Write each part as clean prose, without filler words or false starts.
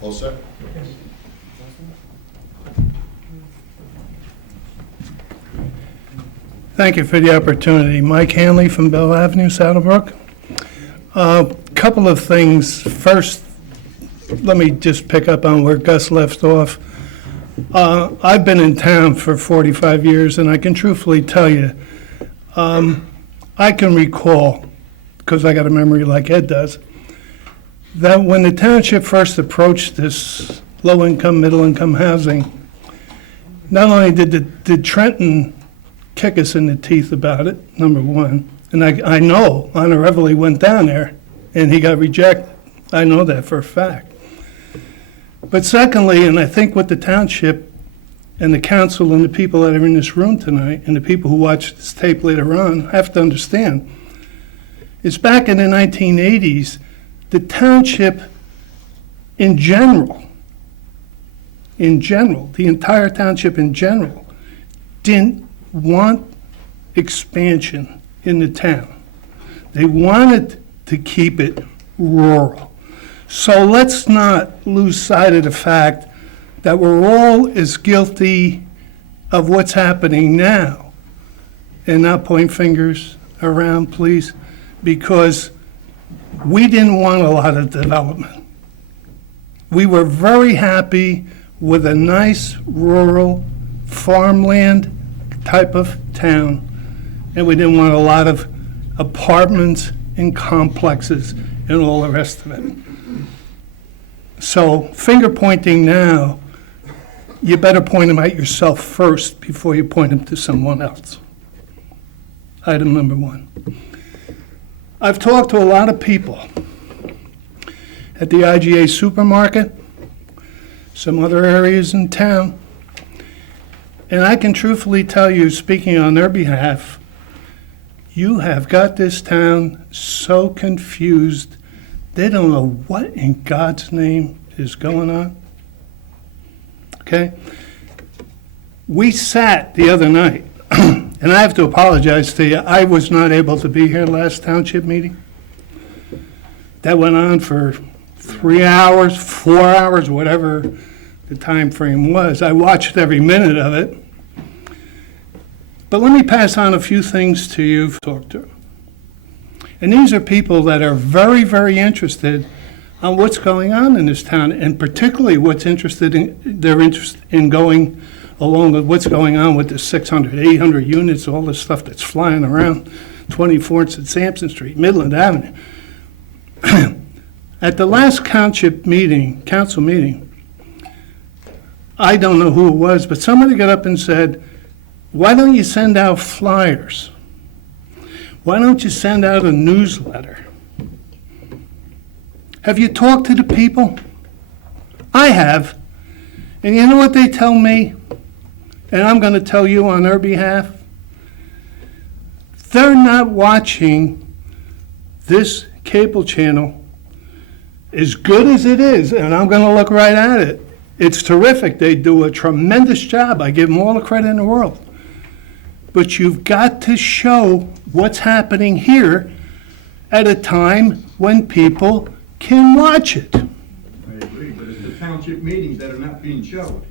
All set? Thank you for the opportunity. Mike Hanley from Bell Avenue, Saddle Brook. Couple of things. First, let me just pick up on where Gus left off. I've been in town for 45 years, and I can truthfully tell you, I can recall, because I got a memory like Ed does, that when the township first approached this low-income, middle-income housing, not only did Trenton kick us in the teeth about it, number one, and I know Honor Everly went down there and he got rejected. I know that for a fact. But secondly, and I think what the township and the council and the people that are in this room tonight and the people who watch this tape later on have to understand is back in the 1980s, the township in general, the entire township in general, didn't want expansion in the town. They wanted to keep it rural. So let's not lose sight of the fact that we're all as guilty of what's happening now. And not point fingers around, please, because we didn't want a lot of development. We were very happy with a nice rural farmland type of town, and we didn't want a lot of apartments and complexes and all the rest of it. So finger pointing now, you better point them at yourself first before you point them to someone else. Item number one. I've talked to a lot of people at the IGA supermarket, some other areas in town, and I can truthfully tell you, speaking on their behalf, you have got this town so confused, they don't know what in God's name is going on. Okay? We sat the other night, and I have to apologize to you, I was not able to be here last township meeting. That went on for 3 hours, 4 hours, whatever the time frame was. I watched every minute of it. But let me pass on a few things to you to talk to. And these are people that are very, very interested on what's going on in this town, and particularly they're interested in going along with what's going on with the 600, 800 units, all this stuff that's flying around 24th and Sampson Street, Midland Avenue. At the last council meeting, I don't know who it was, but somebody got up and said, why don't you send out flyers? Why don't you send out a newsletter? Have you talked to the people? I have. And you know what they tell me? And I'm going to tell you on their behalf. They're not watching this cable channel as good as it is, and I'm going to look right at it. It's terrific. They do a tremendous job. I give them all the credit in the world. But you've got to show what's happening here at a time when people can watch it. I agree, but it's the township meetings that are not being shown.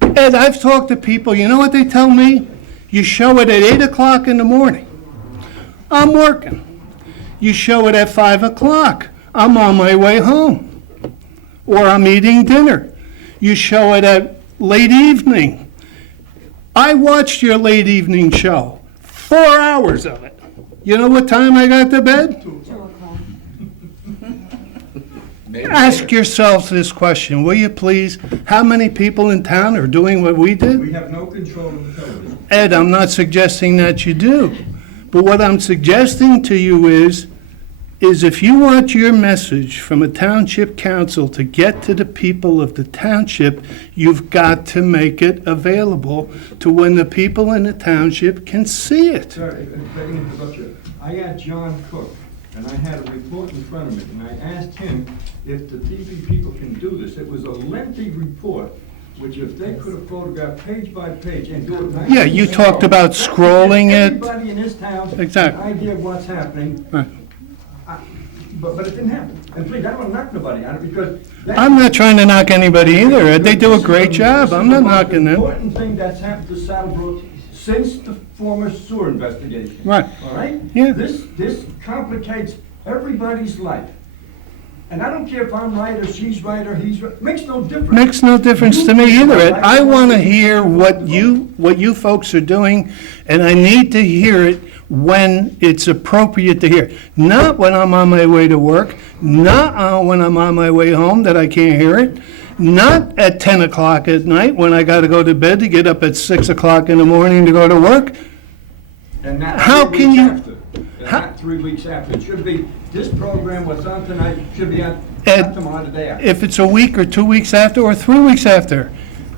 Ed, I've talked to people, you know what they tell me? You show it at 8 o'clock in the morning. I'm working. You show it at 5 o'clock. I'm on my way home. Or I'm eating dinner. You show it at late evening. I watched your late evening show, 4 hours of it. You know what time I got to bed? 2 o'clock. Ask yourselves this question, will you please? How many people in town are doing what we did? We have no control of the television. Ed, I'm not suggesting that you do. But what I'm suggesting to you is if you want your message from a township council to get to the people of the township, you've got to make it available to when the people in the township can see it. Sorry, if I can interrupt you. I got John Cook, and I had a report in front of me, and I asked him if the TV people can do this. It was a lengthy report, which if they could have photographed page by page and do it nice. Yeah, you talked about scrolling it. Everybody in this town has an Exactly. idea of what's happening. Right. but it didn't happen. And please, I don't want to knock nobody on it, because that's... I'm not trying to knock anybody either. They do a great job. I'm not knocking This is the them. most important thing that's happened to Saddle Brook since the former sewer investigation. Right. All right? Yeah. This complicates everybody's life. And I don't care if I'm right or she's right or he's right, makes no difference. Makes no difference to me either, Ed. I want to hear what you folks are doing, and I need to hear it when it's appropriate to hear. Not when I'm on my way to work, not when I'm on my way home that I can't hear it, not at 10 o'clock at night when I got to go to bed to get up at 6 o'clock in the morning to go to work. And not How 3 can weeks you- after. And not 3 weeks after. It should be, this program, what's on tonight, should be on, Ed, not tomorrow, the day after. If it's a week or 2 weeks after or 3 weeks after.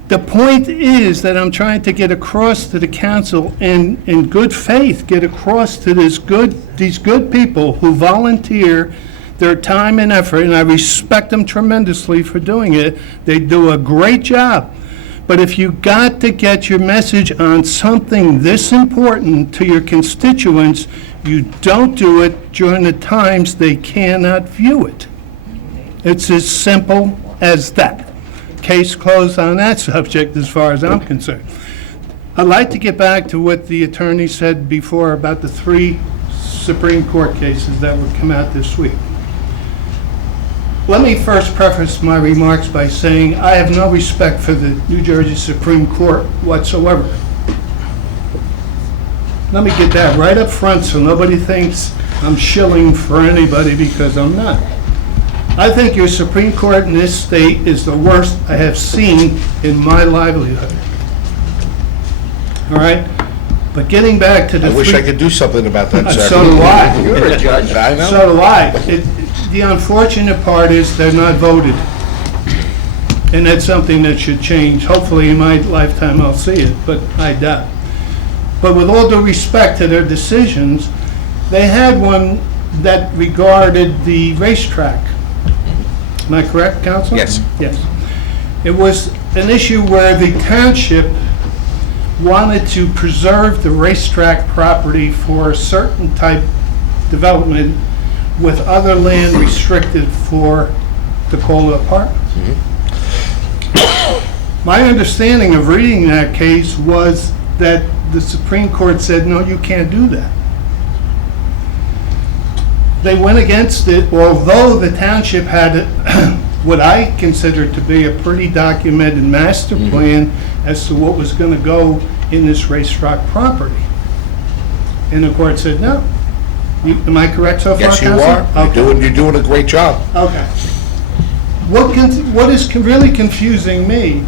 The point is that I'm trying to get across to the council in good faith, get across to these good people who volunteer their time and effort, and I respect them tremendously for doing it. They do a great job. But if you got to get your message on something this important to your constituents, you don't do it during the times they cannot view it. It's as simple as that. Case closed on that subject as far as I'm concerned. I'd like to get back to what the attorney said before about the 3 Supreme Court cases that would come out this week. Let me first preface my remarks by saying I have no respect for the New Jersey Supreme Court whatsoever. Let me get that right up front so nobody thinks I'm shilling for anybody, because I'm not. I think your Supreme Court in this state is the worst I have seen in my livelihood. All right? But getting back to the I wish three- I could do something about that, sir. So do I. You're a judge. I know. So do I. The unfortunate part is they're not voted. And that's something that should change. Hopefully in my lifetime I'll see it, but I doubt. But with all due respect to their decisions, they had one that regarded the racetrack. Am I correct, Counsel? Yes. Yes. It was an issue where the township wanted to preserve the racetrack property for a certain type development with other land restricted for the COLA apartments. My understanding of reading that case was that the Supreme Court said, no, you can't do that. They went against it, although the township had what I consider to be a pretty documented master plan as to what was going to go in this racetrack property. And the court said, no. Am I correct so far, Yes, you Counsel? are. Okay. You're doing a great job. Okay. What is really confusing me,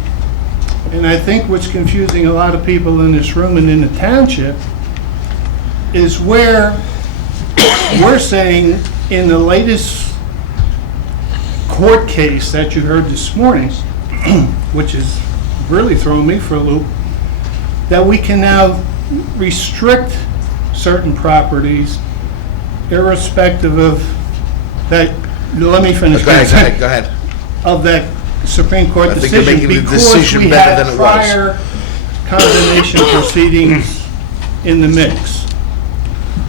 and I think what's confusing a lot of people in this room and in the township, is where we're saying in the latest court case that you heard this morning, which is really throwing me for a loop, that we can now restrict certain properties irrespective of that, let me finish. Go ahead. Of that Supreme Court I think you're decision, making the because decision we better had than it was. prior condemnation proceedings in the mix.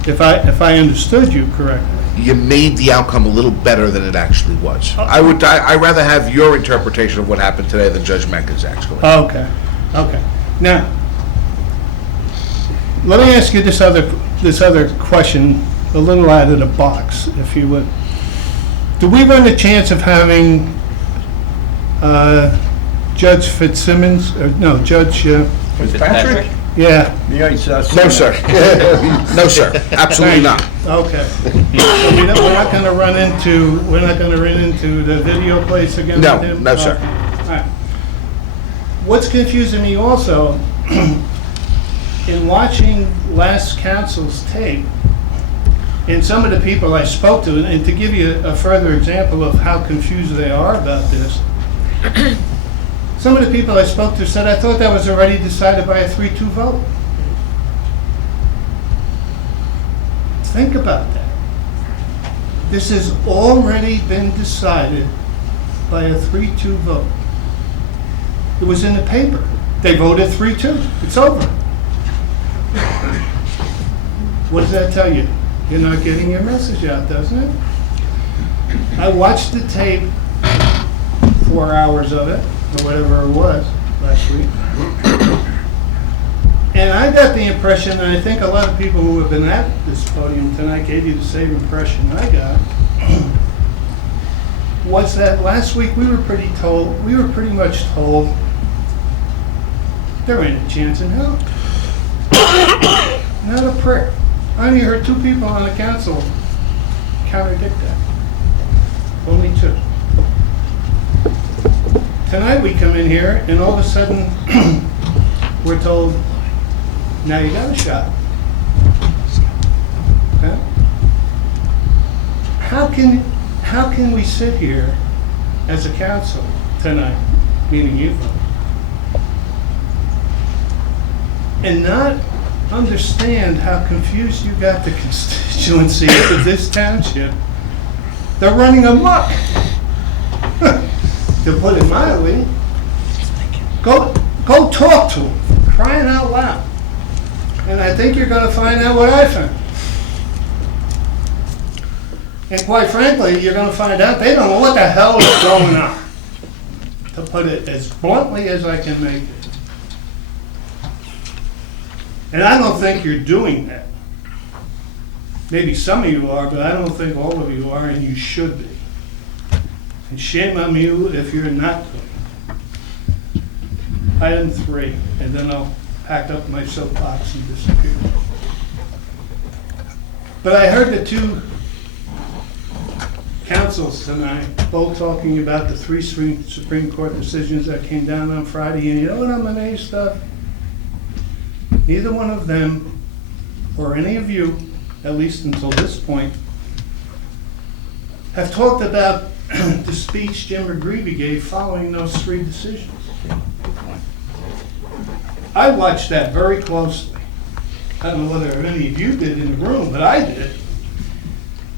If I understood you correctly. You made the outcome a little better than it actually was. I'd rather have your interpretation of what happened today than Judge Menken's, actually. Okay. Now, let me ask you this other question, a little out of the box, if you would. Do we run the chance of having Judge Fitzsimmons, or no, Judge, Fitzpatrick? yeah, Yeah, No, sir. No, sir. Absolutely not. okay. So we're not gonna run into the video place again No, with him? no, sir. Okay. All right. What's confusing me also, in watching last council's tape, and some of the people I spoke to, and to give you a further example of how confused they are about this, some of the people I spoke to said, I thought that was already decided by a 3-2 vote. Think about that. This has already been decided by a 3-2 vote. It was in the paper. They voted 3-2. It's over. What does that tell you? You're not getting your message out, doesn't it? I watched the tape, 4 hours of it, or whatever it was, last week. And I got the impression, and I think a lot of people who have been at this podium tonight gave you the same impression I got, was that last week we were pretty much told, there ain't a chance in hell. Not a prick. I only heard 2 people on the council contradict that. Only 2. Tonight we come in here and all of a sudden we're told, now you got a shot. Okay? How can we sit here as a council tonight, meaning you, and not understand how confused you got the constituency of this township? They're running amok. To put it mildly. Go talk to them, crying out loud. And I think you're going to find out what I found. And quite frankly, you're going to find out they don't know what the hell is going on. To put it as bluntly as I can make it. And I don't think you're doing that. Maybe some of you are, but I don't think all of you are, and you should be. And shame on you if you're not doing it. Item 3, and then I'll pack up my soapbox and disappear. But I heard the 2 councils tonight, both talking about the 3 Supreme Court decisions that came down on Friday, and you know what I'm amazed of? Neither one of them, or any of you, at least until this point, have talked about the speech Jim McGreevy gave following those 3 decisions. I watched that very closely. I don't know whether any of you did in the room, but I did.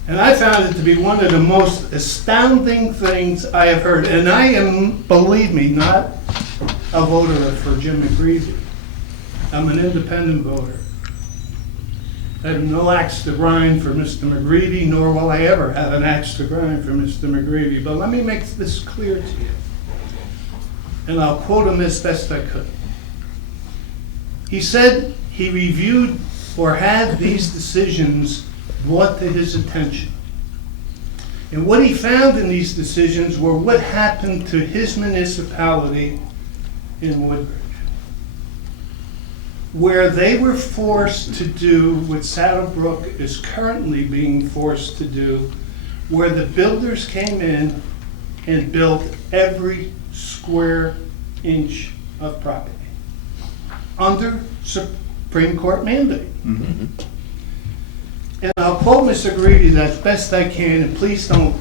And I found it to be one of the most astounding things I have heard. And I am, believe me, not a voter for Jim McGreevy. I'm an independent voter. I have no axe to grind for Mr. McGreevy, nor will I ever have an axe to grind for Mr. McGreevy. But let me make this clear to you. And I'll quote him as best I could. He said he reviewed or had these decisions brought to his attention. And what he found in these decisions were what happened to his municipality in Woodbridge, where they were forced to do what Saddle Brook is currently being forced to do, where the builders came in and built every square inch of property under Supreme Court mandate. Mm-hmm. And I'll quote Mr. Greedy as best I can, and please don't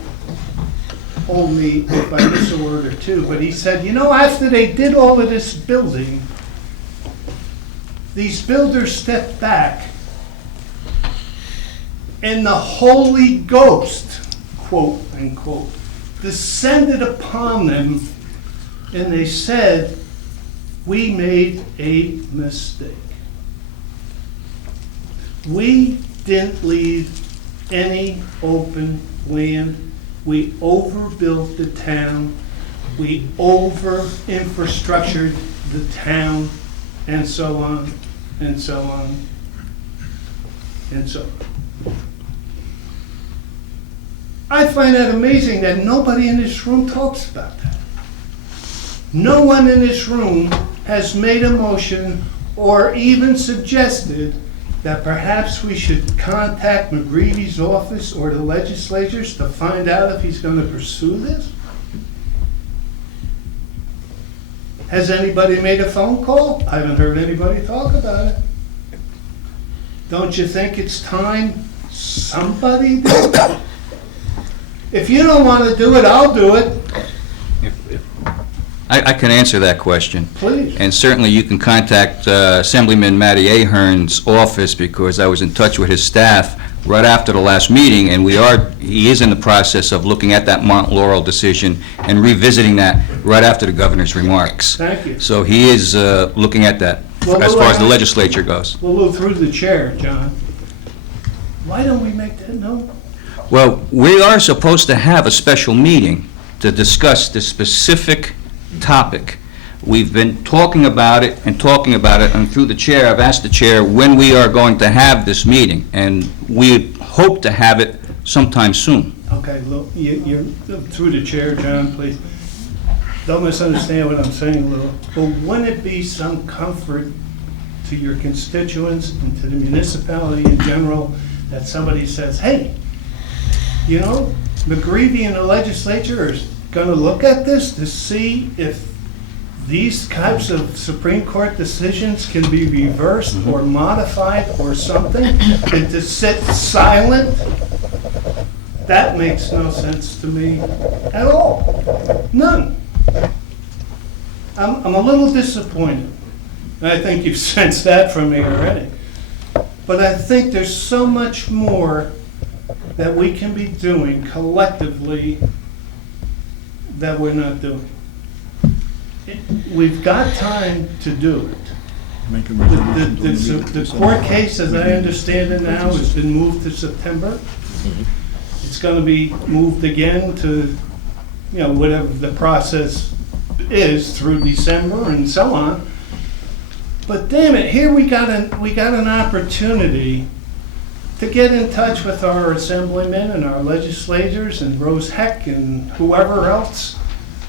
hold me if I miss a word or two, but he said, you know, after they did all of this building, these builders stepped back and the Holy Ghost, quote unquote, descended upon them and they said, we made a mistake. We didn't leave any open land. We overbuilt the town. We over-infrastructured the town, and so on, and so on, and so on. I find that amazing that nobody in this room talks about that. No one in this room has made a motion or even suggested that perhaps we should contact McGreevy's office or the legislatures to find out if he's going to pursue this? Has anybody made a phone call? I haven't heard anybody talk about it. Don't you think it's time somebody did? If you don't want to do it, I'll do it. I can answer that question. Please. And certainly you can contact Assemblyman Matty Ahern's office, because I was in touch with his staff right after the last meeting, and he is in the process of looking at that Mount Laurel decision and revisiting that right after the governor's remarks. Thank you. So he is looking at that Well, as far as the legislature goes. We'll move through the chair, John. Why don't we make that known? Well, we are supposed to have a special meeting to discuss this specific topic. We've been talking about it, and through the chair, I've asked the chair when we are going to have this meeting, and we hope to have it sometime soon. Okay, Lou, you're, through the chair, John, please. Don't misunderstand what I'm saying, Lou, but wouldn't it be some comfort to your constituents and to the municipality in general that somebody says, hey, you know, McGreevy and the legislature is gonna look at this to see if these types of Supreme Court decisions can be reversed or modified or something, and to sit silent? That makes no sense to me at all. None. I'm a little disappointed. And I think you've sensed that from me already. But I think there's so much more that we can be doing collectively that we're not doing. We've got time to do it. The court case, as I understand it now, has been moved to September. It's going to be moved again to, you know, whatever the process is through December and so on. But damn it, here we got an opportunity to get in touch with our assemblymen and our legislators and Rose Heck and whoever else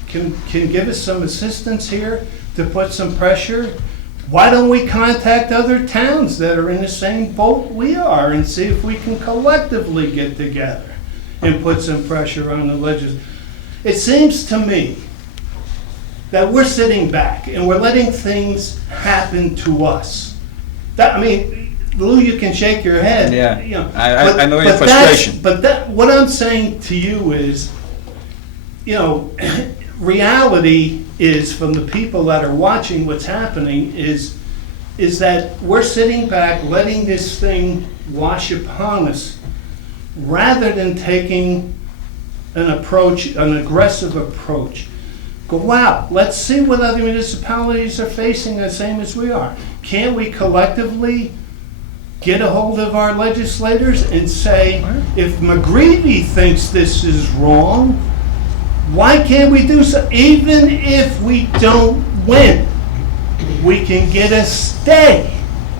can give us some assistance here to put some pressure. Why don't we contact other towns that are in the same boat we are and see if we can collectively get together and put some pressure on the legislature? It seems to me that we're sitting back and we're letting things happen to us. That, I mean, Lou, you can shake your head. Yeah, you know, I know your frustration. What I'm saying to you is, you know, reality is, from the people that are watching what's happening, is that we're sitting back letting this thing wash upon us rather than taking an aggressive approach. Go out, let's see what other municipalities are facing the same as we are. Can't we collectively get a hold of our legislators and say, if McGreevy thinks this is wrong, why can't we do so? Even if we don't win, we can get a stay,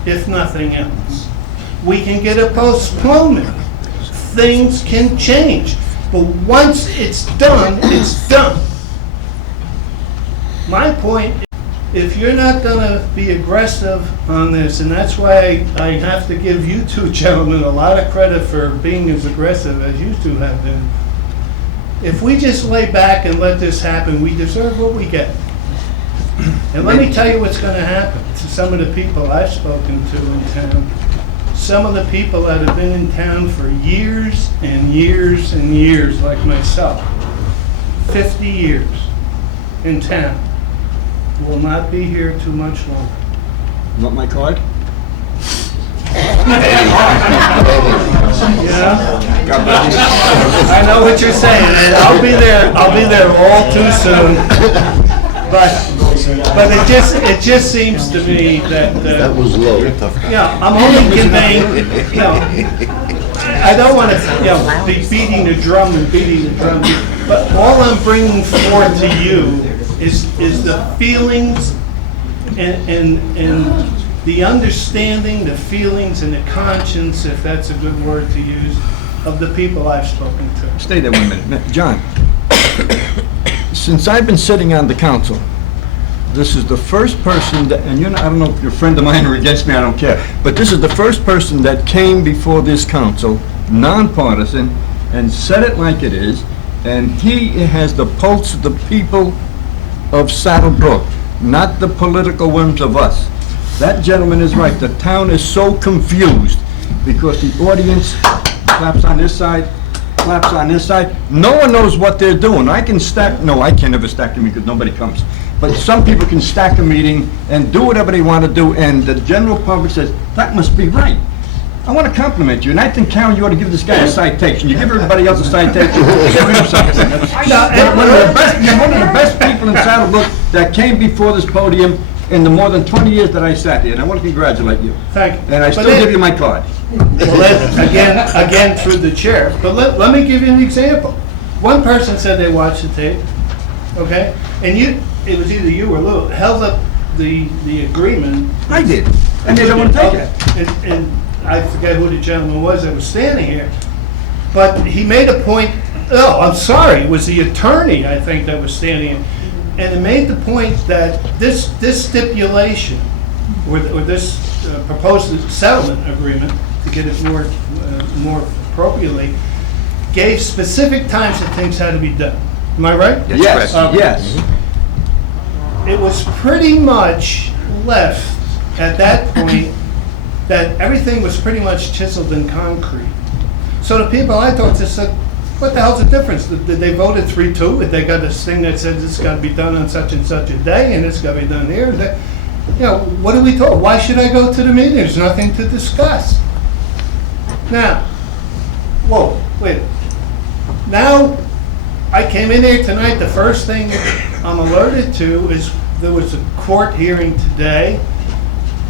if nothing else. We can get a postponement. Things can change. But once it's done, it's done. My point, if you're not gonna be aggressive on this, and that's why I have to give you two gentlemen a lot of credit for being as aggressive as you two have been. If we just lay back and let this happen, we deserve what we get. And let me tell you what's gonna happen to some of the people I've spoken to in town. Some of the people that have been in town for years and years and years, like myself, 50 years in town, will not be here too much longer. You want my card? Yeah? I know what you're saying, and I'll be there all too soon. But it just seems to me that, That was low. yeah, I'm only conveying, you know, I don't want to, you know, be beating the drum, but all I'm bringing forth to you is the feelings and the understanding, the feelings and the conscience, if that's a good word to use, of the people I've spoken to. Stay there 1 minute. John, since I've been sitting on the council, this is the first person that, and you're not, I don't know if you're a friend of mine or against me, I don't care, but this is the first person that came before this council, nonpartisan, and said it like it is, and he has the pulse of the people of Saddle Brook, not the political whims of us. That gentleman is right. The town is so confused because the audience claps on this side, claps on this side. No one knows what they're doing. I can stack, no, I can't ever stack a meeting because nobody comes. But some people can stack a meeting and do whatever they want to do, and the general public says, that must be right. I want to compliment you, and I think, Karen, you ought to give this guy a citation. You give everybody else a citation, give him something. You're one of the best people in Saddle Brook that came before this podium in the more than 20 years that I sat here, and I want to congratulate you. Thank you. And I still give you my card. Again, through the chair. But let me give you an example. One person said they watched the tape, okay? And it was either you or Lou, held up the agreement. I did, and they don't want to take it. And I forget who the gentleman was that was standing here, but he made a point, I'm sorry, it was the attorney, I think, that was standing in, and it made the point that this stipulation, or this proposed settlement agreement, to get it more appropriately, gave specific times that things had to be done. Am I right? Yes, Okay. yes. It was pretty much left at that point that everything was pretty much chiseled in concrete. So the people I talked to said, what the hell's the difference? Did they voted 3-2? If they got this thing that says it's got to be done on such and such a day and it's got to be done here, what are we told? Why should I go to the meeting? There's nothing to discuss. Now, whoa, wait. Now, I came in here tonight, the first thing I'm alerted to is there was a court hearing today.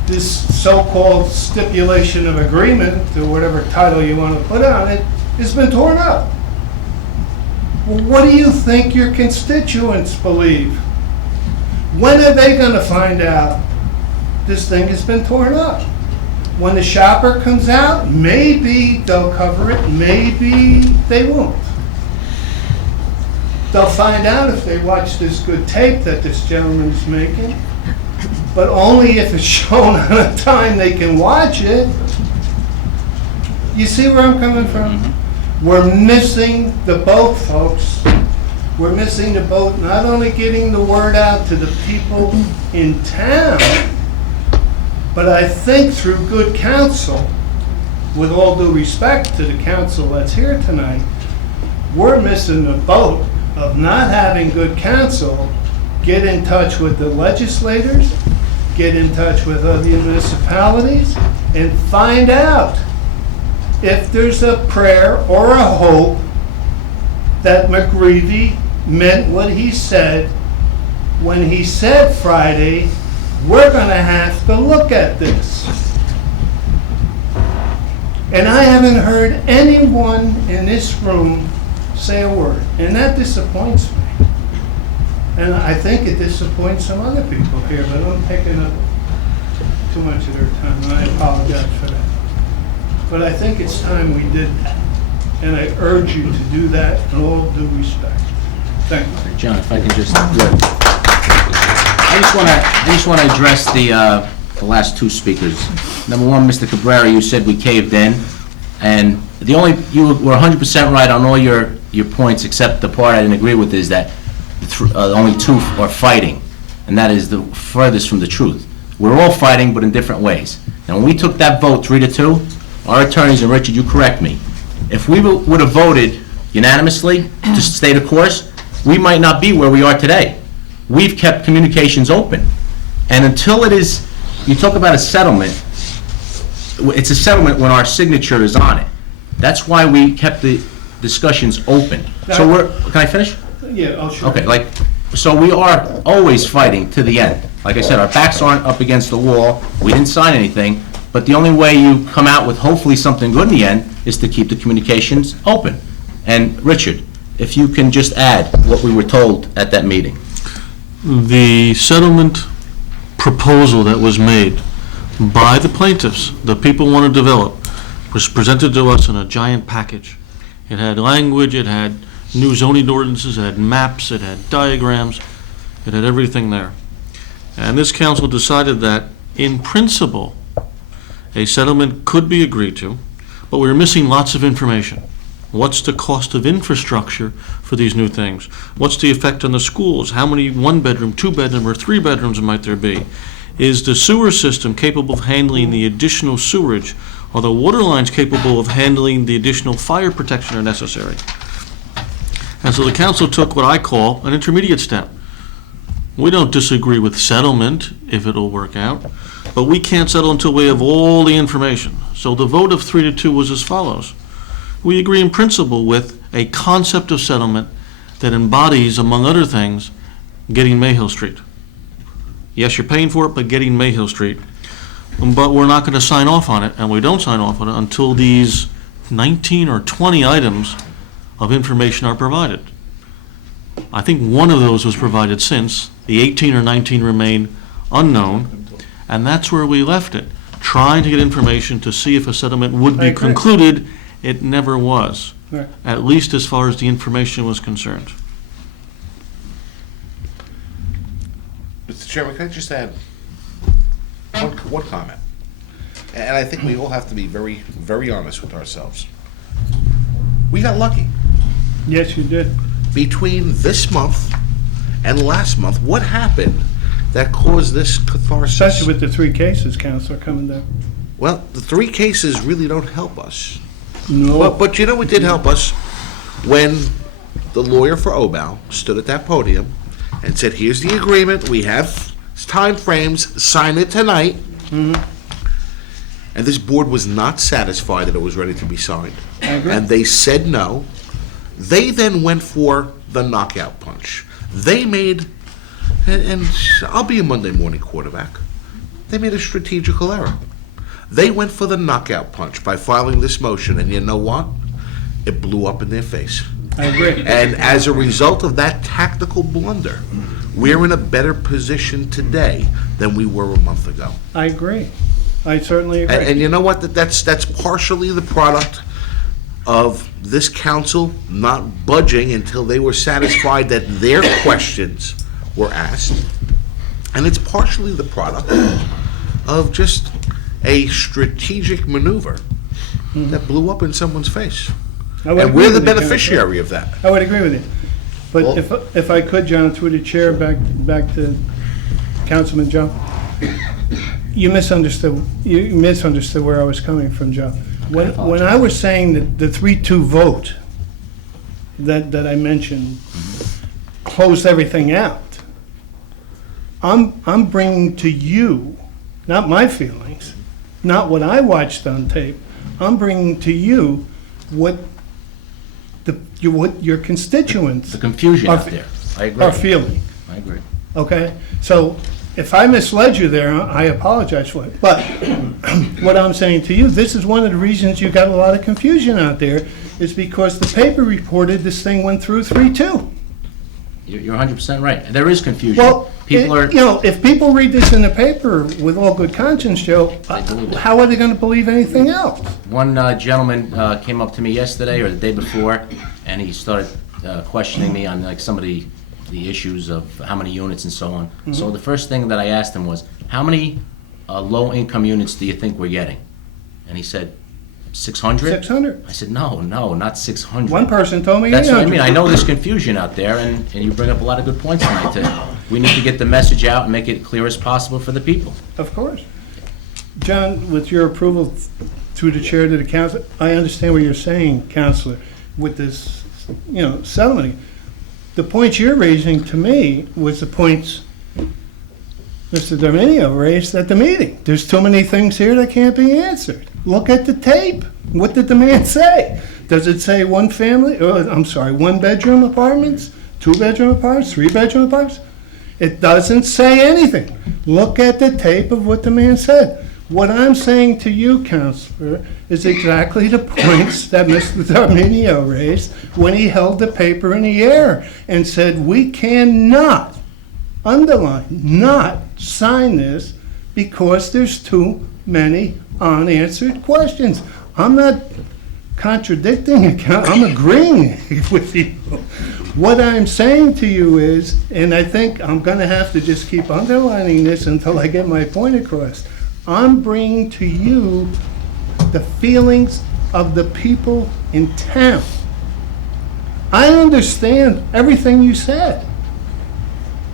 This so-called stipulation of agreement, or whatever title you want to put on it, has been torn up. Well, what do you think your constituents believe? When are they going to find out this thing has been torn up? When the shopper comes out, maybe they'll cover it, maybe they won't. They'll find out if they watch this good tape that this gentleman's making, but only if it's shown on a time they can watch it. You see where I'm coming from? We're missing the boat, folks. We're missing the boat, not only getting the word out to the people in town, but I think through good counsel, with all due respect to the counsel that's here tonight, we're missing the boat of not having good counsel. Get in touch with the legislators, get in touch with other municipalities, and find out if there's a prayer or a hope that McGreevy meant what he said when he said Friday, we're going to have to look at this. And I haven't heard anyone in this room say a word, and that disappoints me. And I think it disappoints some other people here, but I'm taking up too much of their time, and I apologize for that. But I think it's time we did that, and I urge you to do that in all due respect. Thank you. John, if I can just, I just want to address the last two speakers. Number one, Mr. Cabrera, you said we caved in, and you were 100% right on all your points, except the part I didn't agree with is that only two are fighting, and that is the furthest from the truth. We're all fighting, but in different ways. And when we took that vote 3-2, our attorneys, and Richard, you correct me, if we would have voted unanimously to stay the course, we might not be where we are today. We've kept communications open. And until it is, you talk about a settlement, it's a settlement when our signature is on it. That's why we kept the discussions open. So can I finish? Yeah, oh, sure. Okay, so we are always fighting to the end. Like I said, our backs aren't up against the wall, we didn't sign anything, but the only way you come out with hopefully something good in the end is to keep the communications open. And Richard, if you can just add what we were told at that meeting. The settlement proposal that was made by the plaintiffs, the people want to develop, was presented to us in a giant package. It had language, it had new zoning ordinances, it had maps, it had diagrams, it had everything there. And this council decided that, in principle, a settlement could be agreed to, but we were missing lots of information. What's the cost of infrastructure for these new things? What's the effect on the schools? How many one-bedroom, two-bedroom, or three-bedrooms might there be? Is the sewer system capable of handling the additional sewerage? Are the water lines capable of handling the additional fire protection are necessary? And so the council took what I call an intermediate step. We don't disagree with settlement if it'll work out, but we can't settle until we have all the information. So the vote of 3-2 was as follows. We agree in principle with a concept of settlement that embodies, among other things, getting Mayhill Street. Yes, you're paying for it, but getting Mayhill Street. but we're not going to sign off on it, and we don't sign off on it until these 19 or 20 items of information are provided. I think one of those was provided since, the 18 or 19 remain unknown, and that's where we left it, trying to get information to see if a settlement would I be agree. concluded. It never was, Right. at least as far as the information was concerned. Mr. Chairman, can I just add one comment? And I think we all have to be very, very honest with ourselves. We got lucky. Yes, you did. Between this month and last month, what happened that caused this catharsis? Especially with the 3 cases, Counselor, coming down. Well, the 3 cases really don't help us. No. But you know what did help us? When the lawyer for Obal stood at that podium and said, here's the agreement, we have timeframes, sign it tonight. And this board was not satisfied that it was ready to be signed. I agree. And they said no. They then went for the knockout punch. They made, and I'll be a Monday morning quarterback, they made a strategical error. They went for the knockout punch by filing this motion, and you know what? It blew up in their face. I agree. And as a result of that tactical blunder, we're in a better position today than we were a month ago. I agree. I certainly agree. And you know what? That's partially the product of this council not budging until they were satisfied that their questions were asked. And it's partially the product of just a strategic maneuver that blew up in someone's face. I would And agree we're the with you, Counselor. beneficiary of that. I would agree with you. But Well- if I could, John, through the chair, back to Councilman Joe, you misunderstood where I was coming from, Joe. When I was saying that the 3-2 vote that I mentioned closed everything out, I'm bringing to you, not my feelings, not what I watched on tape, I'm bringing to you what your constituents The confusion Are- out there. I agree. are feeling. I agree. Okay, so if I misled you there, I apologize for it. But what I'm saying to you, this is one of the reasons you got a lot of confusion out there, is because the paper reported this thing went through 3-2. You're 100% right. There is confusion. Well, People are, you know, if people read this in the paper with all good conscience, Joe, I believe it. how are they gonna believe anything else? one gentleman came up to me yesterday or the day before, and he started questioning me on like some of the issues of how many units and so on. So the first thing that I asked him was, how many low-income units do you think we're getting? And he said, 600? 600. I said, no, not 600. One person told me That's what I 800. mean. I know there's confusion out there, and you bring up a lot of good points tonight. We need to get the message out and make it clear as possible for the people. Of course. John, with your approval through the chair to the council, I understand what you're saying, Counselor, with this, settlement. The points you're raising to me was the points Mr. Dominio raised at the meeting. There's too many things here that can't be answered. Look at the tape. What did the man say? Does it say one bedroom apartments, 2-bedroom apartments, 3-bedroom apartments? It doesn't say anything. Look at the tape of what the man said. What I'm saying to you, Counselor, is exactly the points that Mr. Dominio raised when he held the paper in the air and said, we cannot, underline, not sign this because there's too many unanswered questions. I'm not contradicting it, I'm agreeing with you. What I'm saying to you is, and I think I'm going to have to just keep underlining this until I get my point across, I'm bringing to you the feelings of the people in town. I understand everything you said.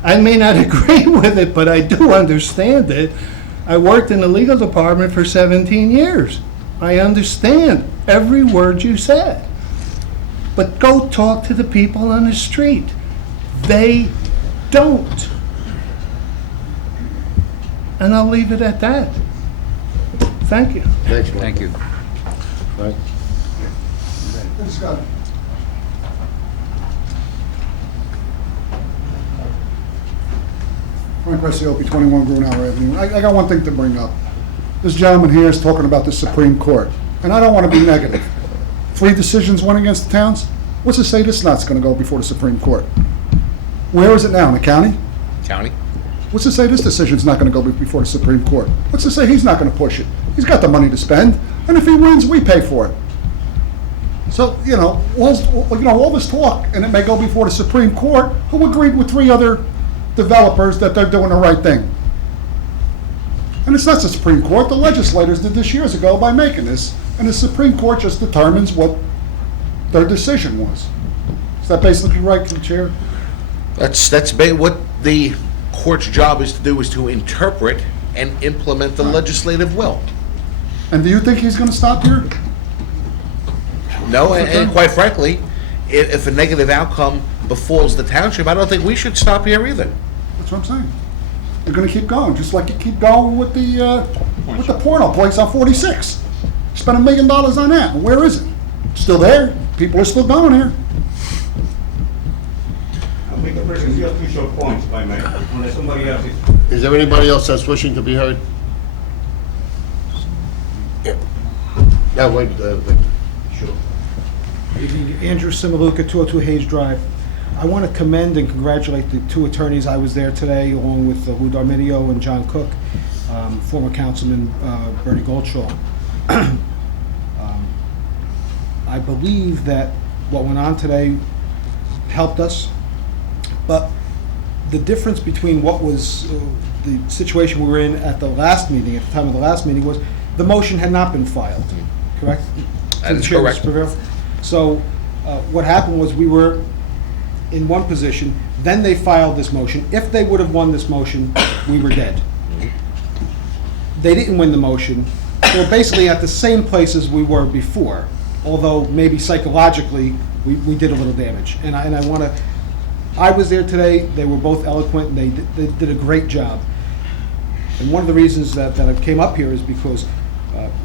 I may not agree with it, but I do understand it. I worked in the legal department for 17 years. I understand every word you said. But go talk to the people on the street. They don't. And I'll leave it at that. Thank you. Thank you. Frank Resciopi, 21 Grunauer Avenue. I got one thing to bring up. This gentleman here is talking about the Supreme Court, and I don't want to be negative. 3 decisions went against the towns? What's to say this nut's going to go before the Supreme Court? Where is it now, in the county? County? What's to say this decision's not going to go before the Supreme Court? What's to say he's not going to push it? He's got the money to spend, and if he wins, we pay for it. So, all this talk, and it may go before the Supreme Court, who agreed with 3 other developers that they're doing the right thing. And it's not the Supreme Court, the legislators did this years ago by making this, and the Supreme Court just determines what their decision was. Is that basically right, Chair? What the court's job is to do, is to interpret and implement the legislative will. And do you think he's going to stop here? No, and quite frankly, if a negative outcome befalls the township, I don't think we should stop here either. That's what I'm saying. They're going to keep going, just like you keep going with the porno place on 46. Spent $1 million on that, and where is it? Still there. People are still going here. I'll make a person feel 2 short points, if I may, unless somebody else is. Is there anybody else that's wishing to be heard? Yeah, wait. Sure. Andrew Simaluka, 202 Hayes Drive. I want to commend and congratulate the 2 attorneys. I was there today, along with Lou Darminio and John Cook, former Councilman Bernie Goldshaw. I believe that what went on today helped us, but the difference between what was the situation we were in at the last meeting, at the time of the last meeting, was the motion had not been filed, correct? That is correct. So what happened was we were in one position, then they filed this motion. If they would have won this motion, we were dead. They didn't win the motion. They were basically at the same place as we were before, although maybe psychologically we did a little damage. And I was there today. They were both eloquent. They did a great job. And one of the reasons that I came up here is because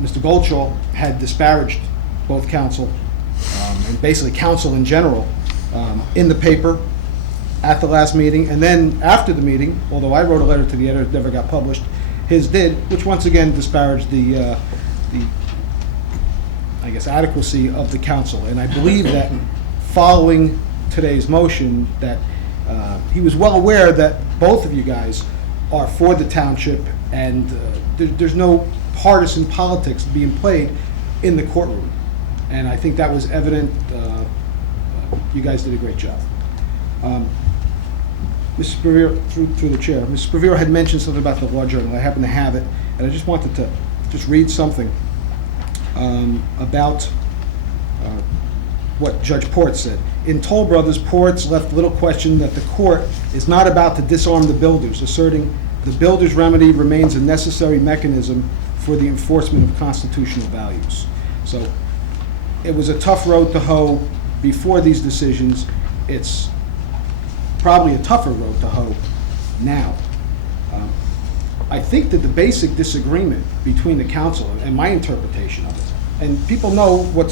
Mr. Goldshaw had disparaged both council and basically council in general in the paper at the last meeting, and then after the meeting, although I wrote a letter to the editor, it never got published, his did, which once again disparaged the I guess, adequacy of the council. And I believe that following today's motion, that he was well aware that both of you guys are for the township, and there's no partisan politics being played in the courtroom. And I think that was evident. You guys did a great job. Mr. Spavero, through the chair, Mr. Spavero had mentioned something about the law journal. I happen to have it, and I just wanted to just read something about what Judge Ports said. In Toll Brothers, Ports left little question that the court is not about to disarm the builders, asserting the builder's remedy remains a necessary mechanism for the enforcement of constitutional values. So it was a tough road to hoe before these decisions. It's probably a tougher road to hoe now. I think that the basic disagreement between the council and my interpretation of it, and people know what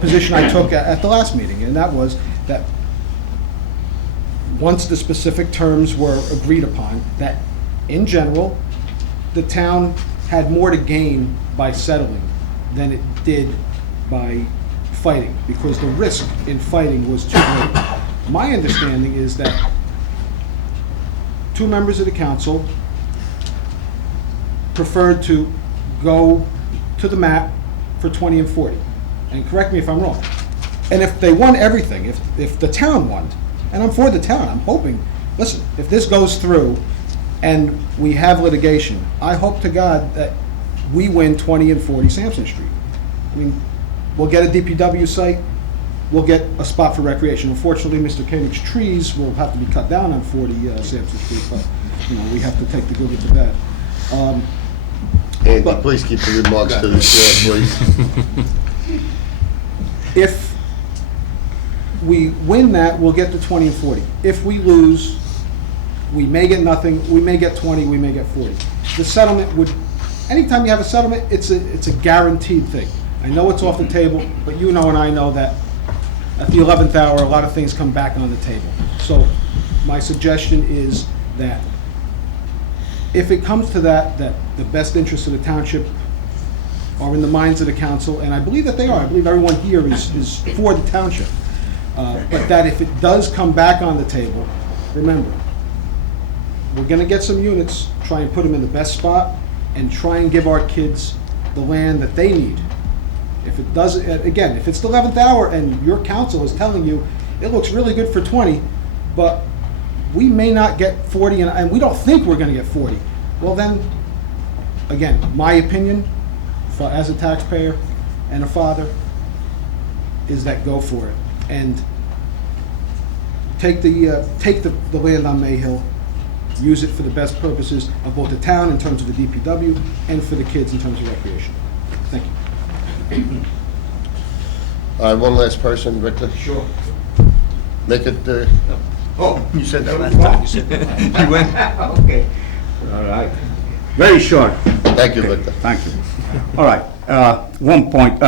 position I took at the last meeting, and that was that once the specific terms were agreed upon, that in general, the town had more to gain by settling than it did by fighting, because the risk in fighting was too great. My understanding is that 2 members of the council preferred to go to the mat for 20 and 40. And correct me if I'm wrong. And if they won everything, if the town won, and I'm for the town, I'm hoping, listen, if this goes through and we have litigation, I hope to God that we win 20 and 40 Sampson Street. I mean, we'll get a DPW site, we'll get a spot for recreation. Unfortunately, Mr. Koenig's trees will have to be cut down on 40 Sampson Street, but, we have to take the good with the bad. Andy, But- please keep the remarks to the chair, please. If we win that, we'll get to 20 and 40. If we lose, we may get nothing, we may get 20, we may get 40. The settlement would, anytime you have a settlement, it's a guaranteed thing. I know it's off the table, but you know and I know that at the 11th hour, a lot of things come back on the table. So my suggestion is that if it comes to that the best interests of the township are in the minds of the council, and I believe that they are, I believe everyone here is for the township. But that if it does come back on the table, remember, we're gonna get some units, try and put them in the best spot, and try and give our kids the land that they need. If it doesn't, again, if it's the 11th hour and your council is telling you, it looks really good for 20, but we may not get 40, and we don't think we're gonna get 40, well then, again, my opinion, as a taxpayer and a father, is that go for it. And take the land on Mayhill, use it for the best purposes of both the town in terms of the DPW and for the kids in terms of recreation. Thank you. One last person, Victor. Sure. Make it, Oh, you said that last time. You went? Okay, all right. Very short. thank you, Victor. Thank you. All right, one point,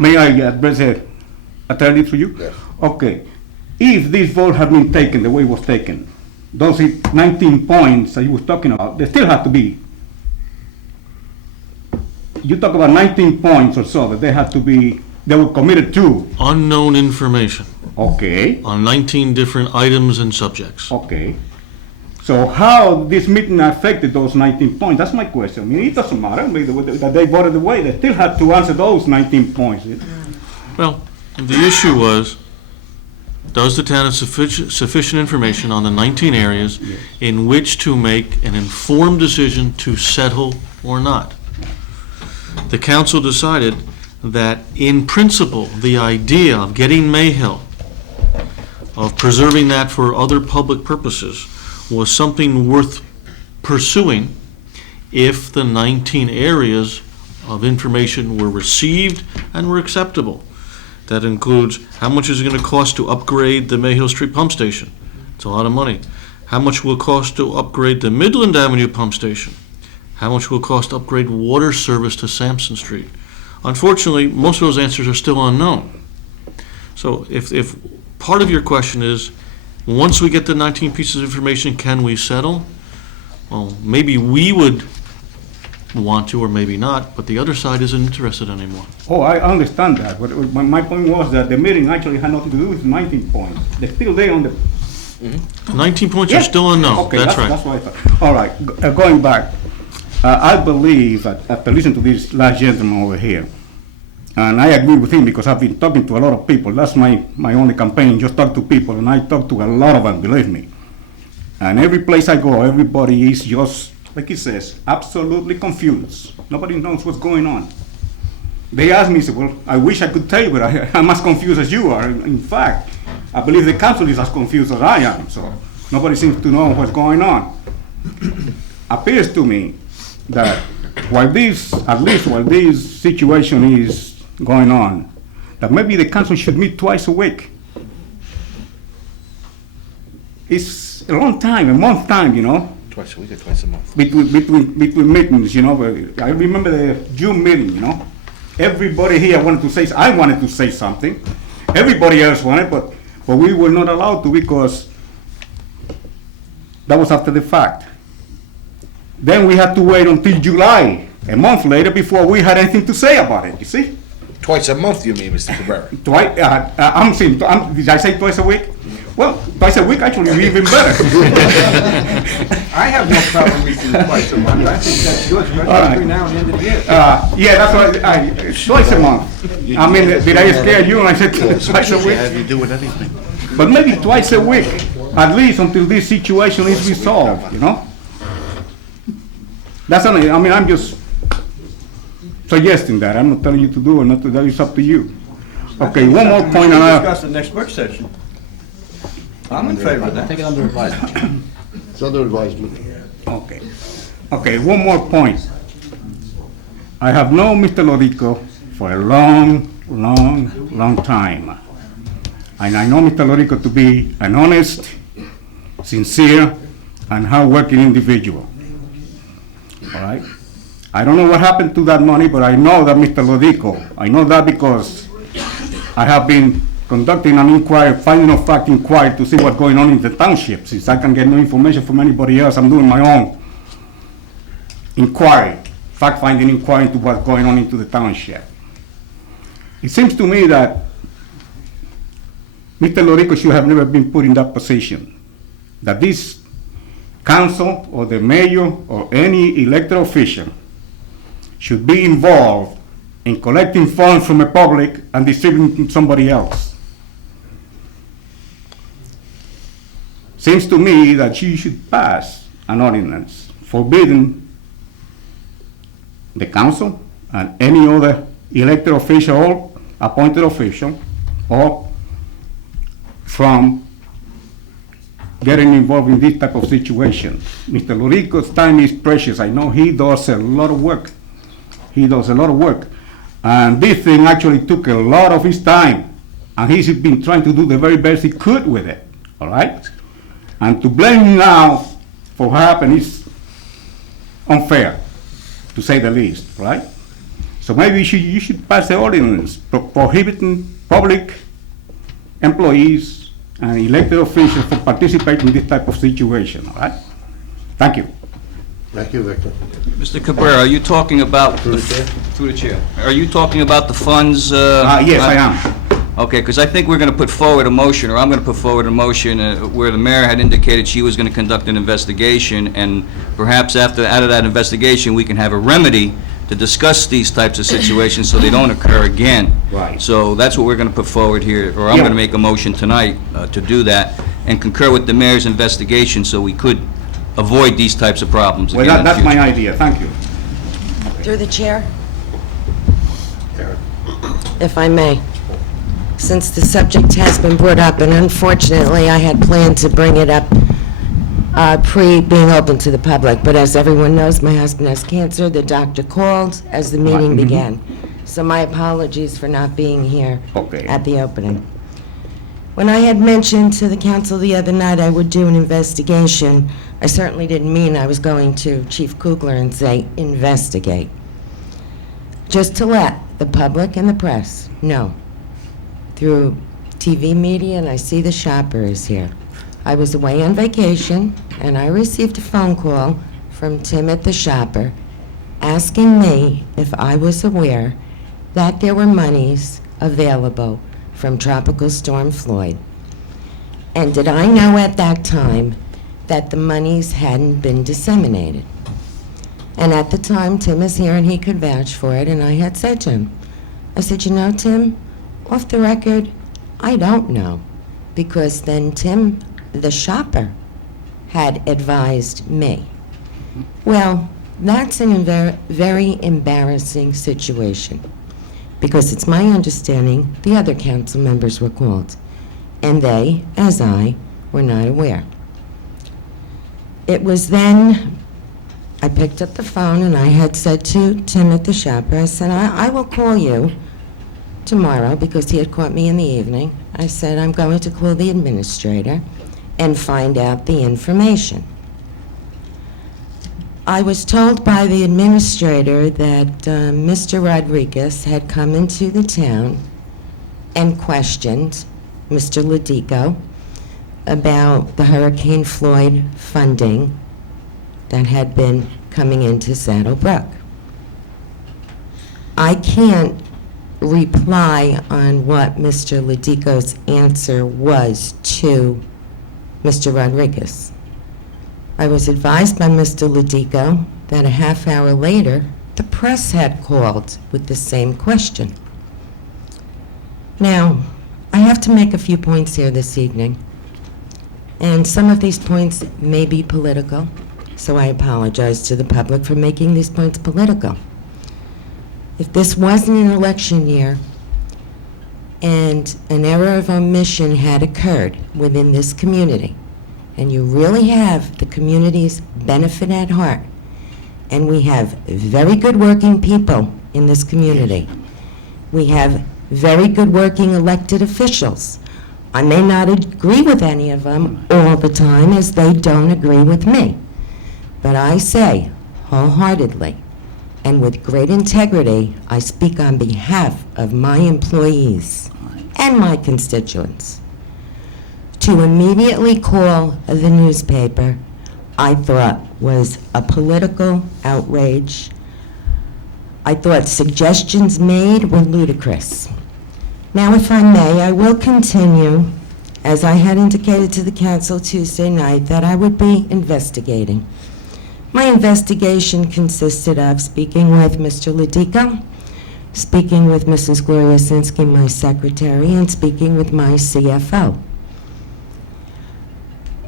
may I address it, attorney, to you? Yes. Okay, if this vote had been taken the way it was taken, those 19 points that you was talking about, they still have to be. You talk about 19 points or so that they have to be, they were committed to. Unknown information Okay, on 19 different items and subjects. okay. So how this meeting affected those 19 points? That's my question. I mean, it doesn't matter that they voted away. They still have to answer those 19 points. Well, the issue was, does the town have sufficient information on the 19 areas in which to make an informed decision to settle or not? The council decided that, in principle, the idea of getting Mayhill, of preserving that for other public purposes, was something worth pursuing if the 19 areas of information were received and were acceptable. That includes how much is it going to cost to upgrade the Mayhill Street pump station? It's a lot of money. How much will it cost to upgrade the Midland Avenue pump station? How much will it cost to upgrade water service to Sampson Street? Unfortunately, most of those answers are still unknown. So if part of your question is, once we get the 19 pieces of information, can we settle? Well, maybe we would want to, or maybe not, but the other side isn't interested anymore. Oh, I understand that, but my point was that the meeting actually had nothing to do with 19 points. They're still there on the... 19 points are Yeah. still unknown, Okay, that's right. That's what I thought. All right, going back, I believe, after listening to this last gentleman over here, and I agree with him because I've been talking to a lot of people. That's my only campaign, just talk to people, and I talk to a lot of them, believe me. And every place I go, everybody is just, like he says, absolutely confused. Nobody knows what's going on. They ask me, well, I wish I could tell you, but I'm as confused as you are. In fact, I believe the council is as confused as I am, so nobody seems to know what's going on. Appears to me that while this situation is going on, that maybe the council should meet twice a week. It's a long time, a month time, you know, Twice a week or twice a month? between meetings, you know. I remember the June meeting, you know. Everybody here wanted to say, I wanted to say something. Everybody else wanted, but we were not allowed to because that was after the fact. Then we had to wait until July, a month later, before we had anything to say about it, you see? Twice a month, you mean, Mr. Cabrera? Did I say twice a week? Well, twice a week actually would be even better. I have no problem meeting twice a month. I think that's good, especially All right. between now and the end of the year. Yeah, that's what, twice a month. I mean, did I scare you when I said twice a week? Have you doing anything? But maybe twice a week, at least until this situation is resolved, you know? That's only, I mean, I'm just suggesting that. I'm not telling you to do or not to do, it's up to you. Okay, one more point, We'll and discuss the next work session. I'm in favor of that. Take it under advisement. It's under advisement. okay, one more point. I have known Mr. Lodico for a long time. And I know Mr. Lodico to be an honest, sincere, and hard-working individual. All right? I don't know what happened to that money, but I know that Mr. Lodico, I know that because I have been conducting an inquiry, finding of fact inquiry to see what's going on in the township. Since I can get no information from anybody else, I'm doing my own. inquiry, fact-finding inquiry into what's going on into the township. It seems to me that Mr. Lorico should have never been put in that position, that this council or the mayor or any elected official should be involved in collecting funds from the public and distributing to somebody else. Seems to me that you should pass an ordinance forbidding the council and any other elected official or appointed official or from getting involved in this type of situation. Mr. Lorico's time is precious. I know he does a lot of work. He does a lot of work. And this thing actually took a lot of his time. And he's been trying to do the very best he could with it, all right? And to blame him now for what happened is unfair, to say the least, right? So maybe you should pass the ordinance prohibiting public employees and elected officials from participating in this type of situation, all right? Thank you. Thank you, Victor. Mr. Cabrera, are you talking about... Through the chair? Through the chair. Are you talking about the funds? Yes, I am. Okay, because I think we're going to put forward a motion, or I'm going to put forward a motion where the mayor had indicated she was going to conduct an investigation, and perhaps out of that investigation, we can have a remedy to discuss these types of situations so they don't occur again. Right. So that's what we're going to put forward here, or I'm Yeah. going to make a motion tonight to do that, and concur with the mayor's investigation so we could avoid these types of problems Well, again in the that's my future. idea. Thank you. Through the chair, Karen. if I may. Since the subject has been brought up, and unfortunately, I had planned to bring it up pre-being open to the public, but as everyone knows, my husband has cancer. The doctor called as the meeting began. So my apologies for not being here Okay. at the opening. When I had mentioned to the council the other night I would do an investigation, I certainly didn't mean I was going to Chief Kugler and say, investigate. Just to let the public and the press know, through TV media, and I see the shopper is here. I was away on vacation, and I received a phone call from Tim at the shopper asking me if I was aware that there were monies available from Tropical Storm Floyd. And did I know at that time that the monies hadn't been disseminated? And at the time, Tim is here and he could vouch for it, and I had said to him, I said, you know, Tim, off the record, I don't know, because then Tim, the shopper, had advised me. Well, that's a very embarrassing situation, because it's my understanding the other council members were called, and they, as I, were not aware. It was then I picked up the phone and I had said to Tim at the shopper, I said, I will call you tomorrow, because he had caught me in the evening. I said, I'm going to call the administrator and find out the information. I was told by the administrator that Mr. Rodriguez had come into the town and questioned Mr. Ladico about the Hurricane Floyd funding that had been coming into Saddle Brook. I can't reply on what Mr. Ladico's answer was to Mr. Rodriguez. I was advised by Mr. Ladico that a half hour later, the press had called with the same question. Now, I have to make a few points here this evening, and some of these points may be political, so I apologize to the public for making these points political. If this wasn't an election year and an error of omission had occurred within this community, and you really have the community's benefit at heart, and we have very good working people in this community, we have very good working elected officials. I may not agree with any of them all the time, as they don't agree with me, but I say wholeheartedly, and with great integrity, I speak on behalf of my employees and my constituents, to immediately call the newspaper I thought was a political outrage. I thought suggestions made were ludicrous. Now, if I may, I will continue, as I had indicated to the council Tuesday night, that I would be investigating. My investigation consisted of speaking with Mr. Ladico, speaking with Mrs. Gloria Sinsky, my secretary, and speaking with my CFO.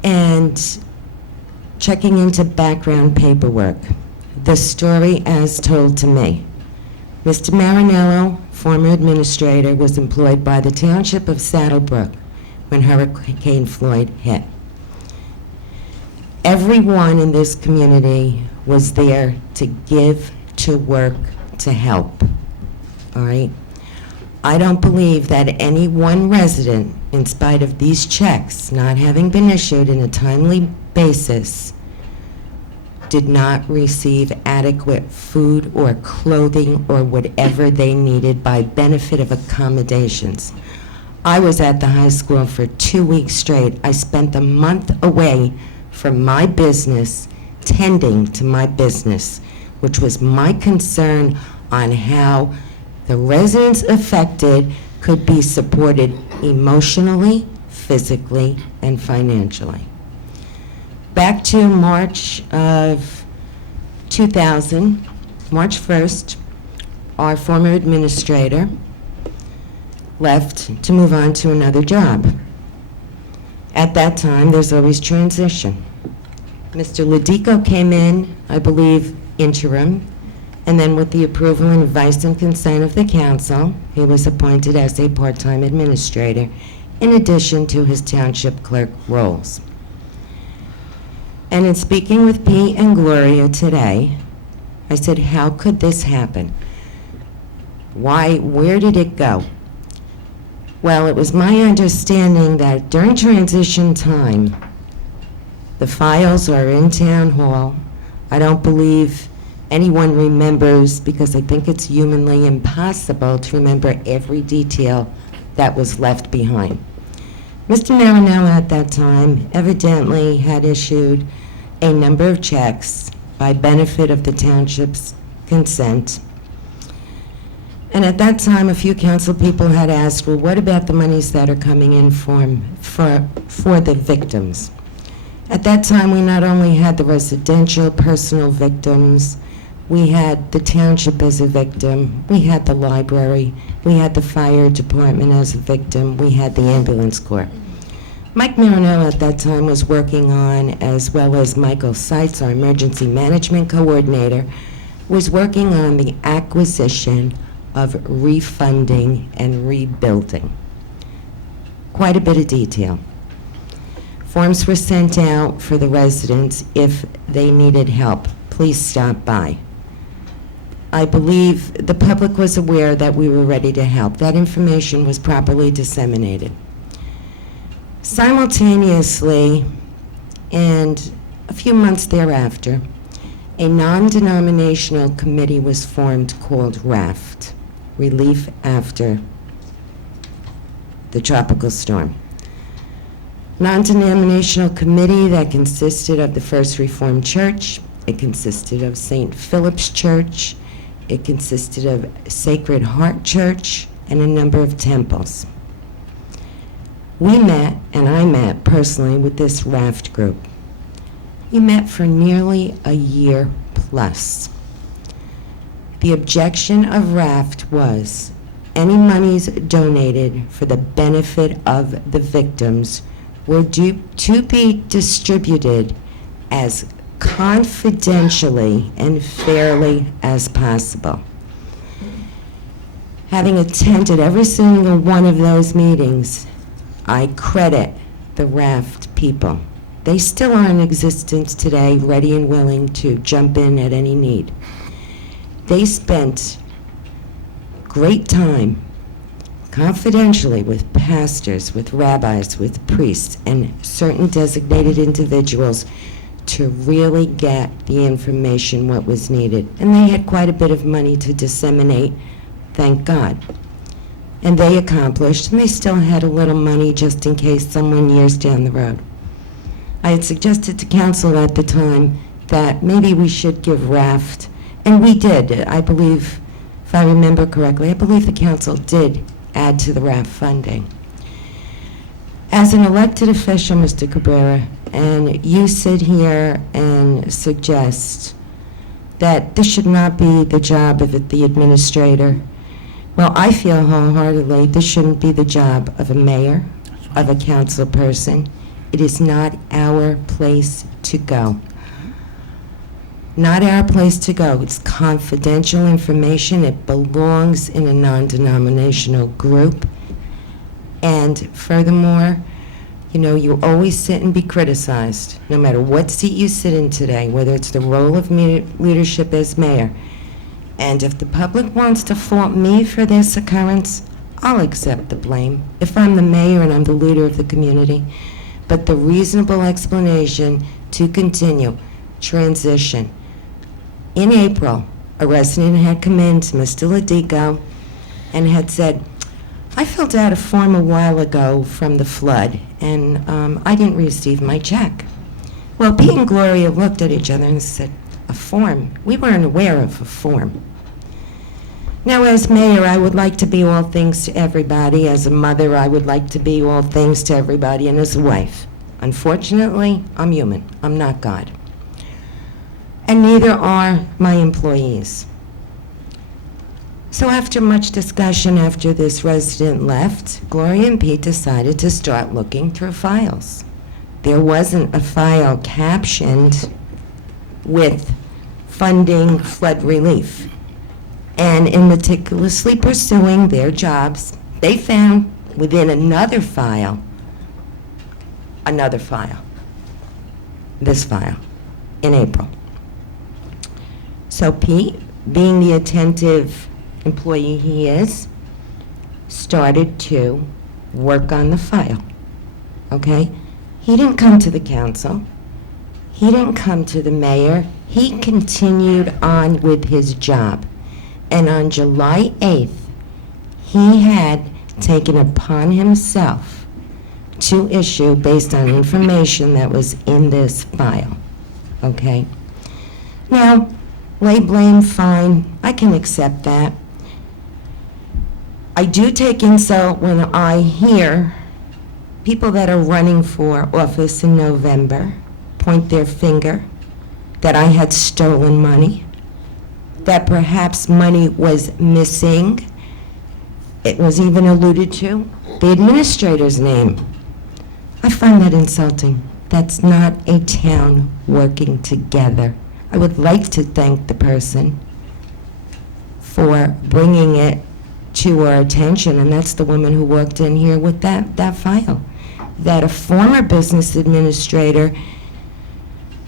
And checking into background paperwork, the story as told to me. Mr. Marinello, former administrator, was employed by the Township of Saddle Brook when Hurricane Floyd hit. Everyone in this community was there to give, to work, to help, all right? I don't believe that any one resident, in spite of these checks not having been issued in a timely basis, did not receive adequate food or clothing or whatever they needed by benefit of accommodations. I was at the high school for 2 weeks straight. I spent a month away from my business, tending to my business, which was my concern on how the residents affected could be supported emotionally, physically, and financially. Back to March of 2000, March 1st, our former administrator left to move on to another job. At that time, there's always transition. Mr. Ladico came in, I believe, interim, and then with the approval and advice and consent of the council, he was appointed as a part-time administrator, in addition to his township clerk roles. And in speaking with Pete and Gloria today, I said, how could this happen? Why, where did it go? Well, it was my understanding that during transition time, the files are in town hall. I don't believe anyone remembers, because I think it's humanly impossible to remember every detail that was left behind. Mr. Marinello at that time evidently had issued a number of checks by benefit of the township's consent. And at that time, a few council people had asked, well, what about the monies that are coming in for the victims? At that time, we not only had the residential personal victims, we had the township as a victim, we had the library, we had the fire department as a victim, we had the ambulance corps. Mike Marinello at that time was working on, as well as Michael Seitz, our emergency management coordinator, was working on the acquisition of refunding and rebuilding. Quite a bit of detail. Forms were sent out for the residents if they needed help. Please stop by. I believe the public was aware that we were ready to help. That information was properly disseminated. Simultaneously, and a few months thereafter, a non-denominational committee was formed called RAFT, Relief After the Tropical Storm. Non-denominational committee that consisted of the First Reformed Church, it consisted of St. Philip's Church, it consisted of Sacred Heart Church, and a number of temples. We met, and I met personally with this RAFT group. We met for nearly a year plus. The objection of RAFT was any monies donated for the benefit of the victims were due to be distributed as confidentially and fairly as possible. Having attended every single one of those meetings, I credit the RAFT people. They still are in existence today, ready and willing to jump in at any need. They spent great time confidentially with pastors, with rabbis, with priests, and certain designated individuals to really get the information what was needed. And they had quite a bit of money to disseminate, thank God. And they accomplished, and they still had a little money just in case someone years down the road. I had suggested to council at the time that maybe we should give raft, and we did. I believe, if I remember correctly, I believe the council did add to the raft funding. As an elected official, Mr. Cabrera, and you sit here and suggest that this should not be the job of the administrator, well, I feel wholeheartedly this shouldn't be the job of a mayor, of a council person. It is not our place to go. Not our place to go. It's confidential information. It belongs in a non-denominational group. And furthermore, you know, you always sit and be criticized, no matter what seat you sit in today, whether it's the role of leadership as mayor. And if the public wants to fault me for this occurrence, I'll accept the blame if I'm the mayor and I'm the leader of the community. But the reasonable explanation to continue transition. In April, a resident had come in to Mr. Ladico and had said, I filled out a form a while ago from the flood, and I didn't receive my check. Well, Pete and Gloria looked at each other and said, a form? We weren't aware of a form. Now, as mayor, I would like to be all things to everybody. As a mother, I would like to be all things to everybody, and as a wife. Unfortunately, I'm human. I'm not God. And neither are my employees. So after much discussion after this resident left, Gloria and Pete decided to start looking through files. There wasn't a file captioned with funding flood relief. And in meticulously pursuing their jobs, they found within another file, this file, in April. So Pete, being the attentive employee he is, started to work on the file, okay? He didn't come to the council. He didn't come to the mayor. He continued on with his job. And on July 8th, he had taken upon himself to issue based on information that was in this file, okay? Now, lay blame, fine, I can accept that. I do take insult when I hear people that are running for office in November point their finger that I had stolen money, that perhaps money was missing. It was even alluded to the administrator's name. I find that insulting. That's not a town working together. I would like to thank the person for bringing it to our attention, and that's the woman who walked in here with that file. That a former business administrator,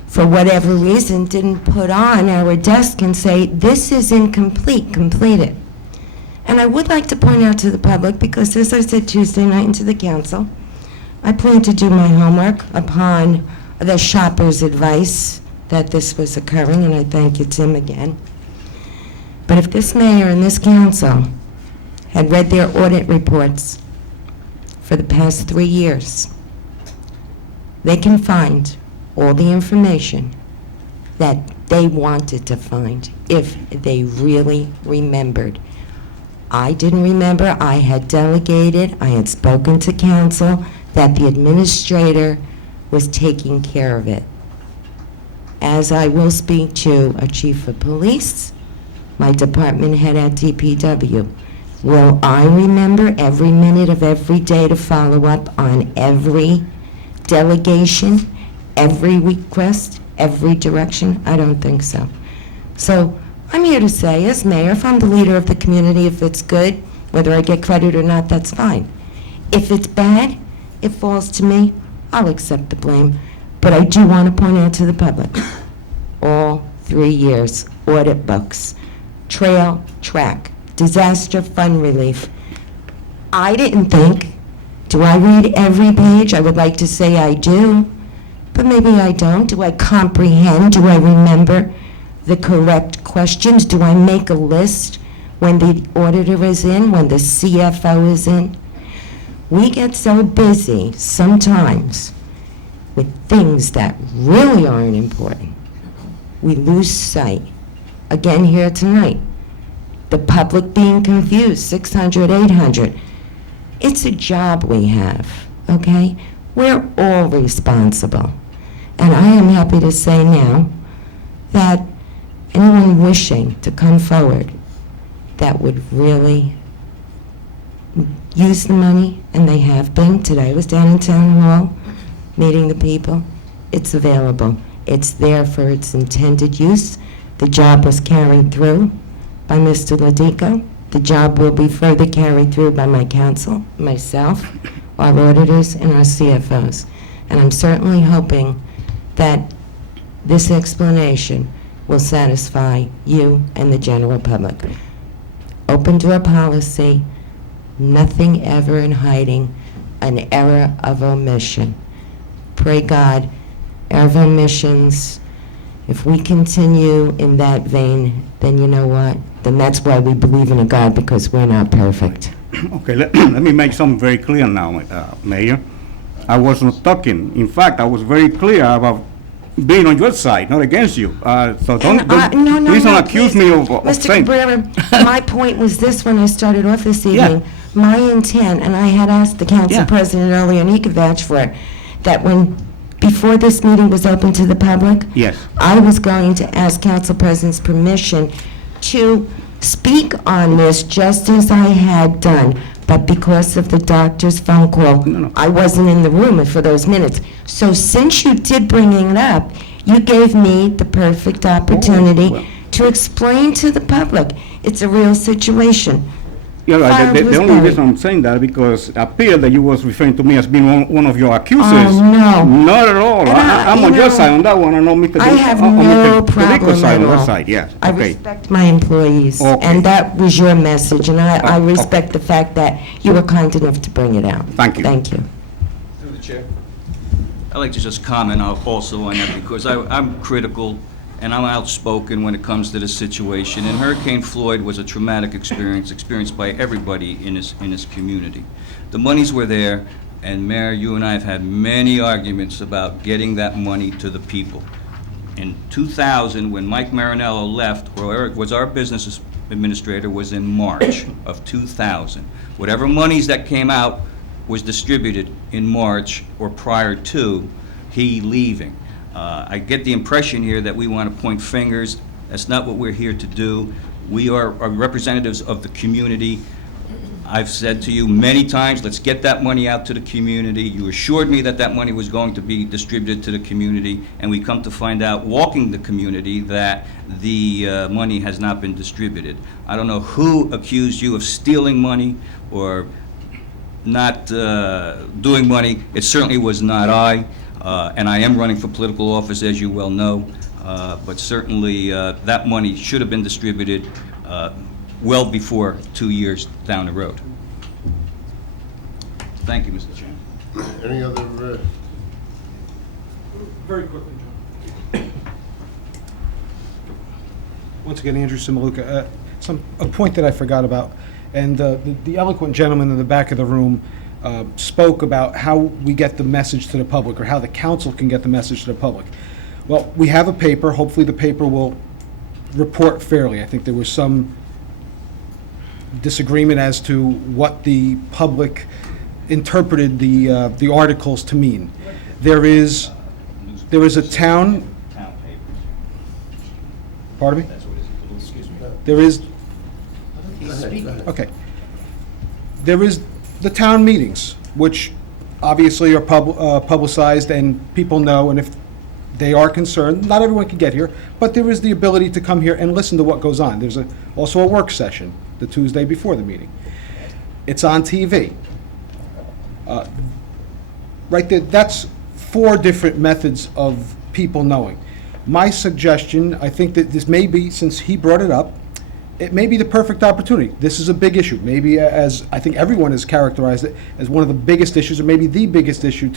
for whatever reason, didn't put on our desk and say, this is incomplete, complete it. And I would like to point out to the public, because as I said Tuesday night and to the council, I plan to do my homework upon the shopper's advice that this was occurring, and I thank you, Tim, again. But if this mayor and this council had read their audit reports for the past 3 years, they can find all the information that they wanted to find if they really remembered. I didn't remember. I had delegated, I had spoken to council that the administrator was taking care of it. As I will speak to a chief of police, my department head at DPW, will I remember every minute of every day to follow up on every delegation, every request, every direction? I don't think so. So I'm here to say, as mayor, if I'm the leader of the community, if it's good, whether I get credit or not, that's fine. If it's bad, it falls to me, I'll accept the blame. But I do want to point out to the public, all 3 years, audit books, trail, track, disaster fund relief. I didn't think, do I read every page? I would like to say I do, but maybe I don't. Do I comprehend? Do I remember the correct questions? Do I make a list when the auditor is in, when the CFO is in? We get so busy sometimes with things that really aren't important, we lose sight. Again here tonight, the public being confused, 600, 800. It's a job we have, okay? We're all responsible. And I am happy to say now that anyone wishing to come forward that would really use the money, and they have been. Today I was down in Town Hall meeting the people. It's available. It's there for its intended use. The job was carried through by Mr. Ladico. The job will be further carried through by my counsel, myself, our auditors, and our CFOs. And I'm certainly hoping that this explanation will satisfy you and the general public. Open door policy, nothing ever in hiding, an error of omission. Pray God, error of omissions, if we continue in that vein, then you know what? Then that's why we believe in a God, because we're not perfect. Okay, let me make something very clear now, Mayor. I was not talking. In fact, I was very clear about being on your side, not against you. So please don't accuse me of Mr. saying. Cabrera, my point was this when I started off this Yeah. evening. My intent, and I had asked the council Yeah. president earlier, and he could vouch for it, that before this meeting was open to the public, Yes. I was going to ask council president's permission to speak on this just as I had done, but because of the doctor's phone call, No. I wasn't in the room for those minutes. So since you did bring it up, you gave me the perfect opportunity well. to explain to the public. It's a real situation. You're right. File The was only buried. reason I'm saying that because it appeared that you was referring to me as being one of your accusers. Oh, no. Not at all. And I'm you on your know, side on that one. I know Mr. I have on no Mr. Tedesco's problem side, at on your all. side, yes. I Okay. respect my employees, Okay. and that was your message, and I Okay. respect the fact that you were kind enough to bring it out. Thank you. Thank you. Through the chair. I'd like to just comment also on that, because I'm critical and I'm outspoken when it comes to this situation. And Hurricane Floyd was a traumatic experience, experienced by everybody in this community. The monies were there, and Mayor, you and I have had many arguments about getting that money to the people. In 2000, when Mike Marinello left, or Eric was our business administrator, was in March of 2000. Whatever monies that came out was distributed in March or prior to he leaving. I get the impression here that we want to point fingers. That's not what we're here to do. We are representatives of the community. I've said to you many times, let's get that money out to the community. You assured me that that money was going to be distributed to the community, and we come to find out, walking the community, that the money has not been distributed. I don't know who accused you of stealing money or not doing money. It certainly was not I. And I am running for political office, as you well know, but certainly that money should have been distributed well before 2 years down the road. Thank you, Mr. Chairman. Any other, Very quickly, John. Once again, Andrew Simaluka. A point that I forgot about, and the eloquent gentleman in the back of the room spoke about how we get the message to the public, or how the council can get the message to the public. Well, we have a paper. Hopefully, the paper will report fairly. I think there was some disagreement as to what the public interpreted the articles to mean. There is a town. Town papers. Pardon me? That's what it is. Excuse me. There is. Okay. There is the town meetings, which obviously are publicized and people know, and if they are concerned, not everyone can get here, but there is the ability to come here and listen to what goes on. There's also a work session the Tuesday before the meeting. It's on TV. Right there, that's 4 different methods of people knowing. My suggestion, I think that this may be, since he brought it up, it may be the perfect opportunity. This is a big issue. Maybe, as I think everyone has characterized it, as one of the biggest issues, or maybe the biggest issue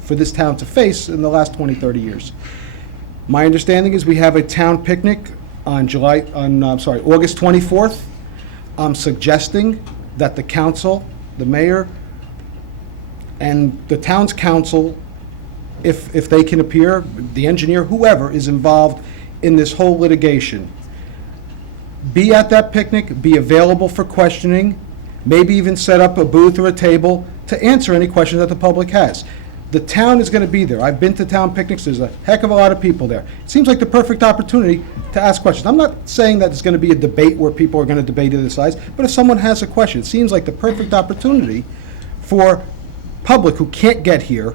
for this town to face in the last 20, 30 years. My understanding is we have a town picnic on August 24th. I'm suggesting that the council, the mayor, and the town's council if they can appear, the engineer, whoever is involved in this whole litigation, be at that picnic, be available for questioning, maybe even set up a booth or a table to answer any questions that the public has. The town is going to be there. I've been to town picnics. There's a heck of a lot of people there. It seems like the perfect opportunity to ask questions. I'm not saying that it's going to be a debate where people are going to debate either sides, but if someone has a question, it seems like the perfect opportunity for public who can't get here,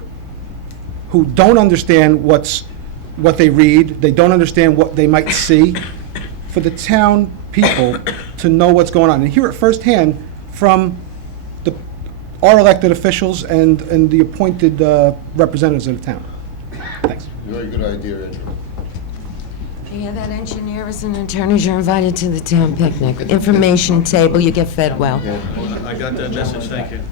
who don't understand what they read, they don't understand what they might see, for the town people to know what's going on and hear it firsthand from our elected officials and the appointed representatives of the town. Thanks. Very good idea, Andrew. Yeah, that engineers and attorneys are invited to the town picnic. Information table, you get fed well. I got that message, thank you.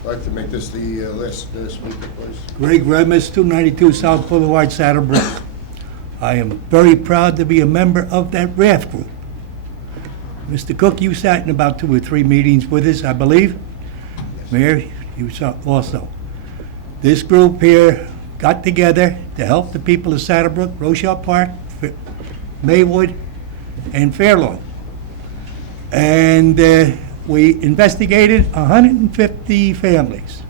I'd like to make this the last speaker, please. Greg Remus, 292 South Boulevard, Saddle Brook. I am very proud to be a member of that raft group. Mr. Cook, you sat in about 2 or 3 meetings with us, I believe. Mayor, you saw also. This group here got together to help the people of Saddle Brook, Rochelle Park, Maywood, and Fairlawn. And we investigated 150 families.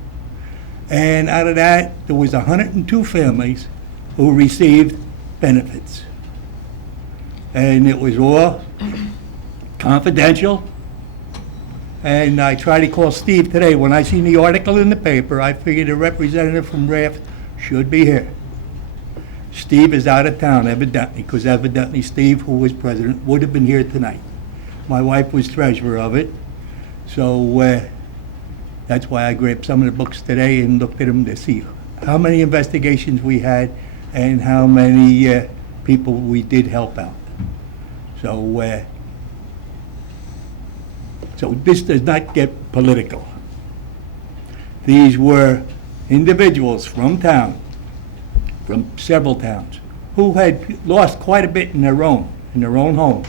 And out of that, there was 102 families who received benefits. And it was all confidential. And I tried to call Steve today. When I seen the article in the paper, I figured a representative from RAFT should be here. Steve is out of town evidently, because evidently Steve, who was president, would have been here tonight. My wife was treasurer of it. So that's why I grabbed some of the books today and looked at them to see how many investigations we had and how many people we did help out. So, so this does not get political. These were individuals from town, from several towns, who had lost quite a bit in their own homes,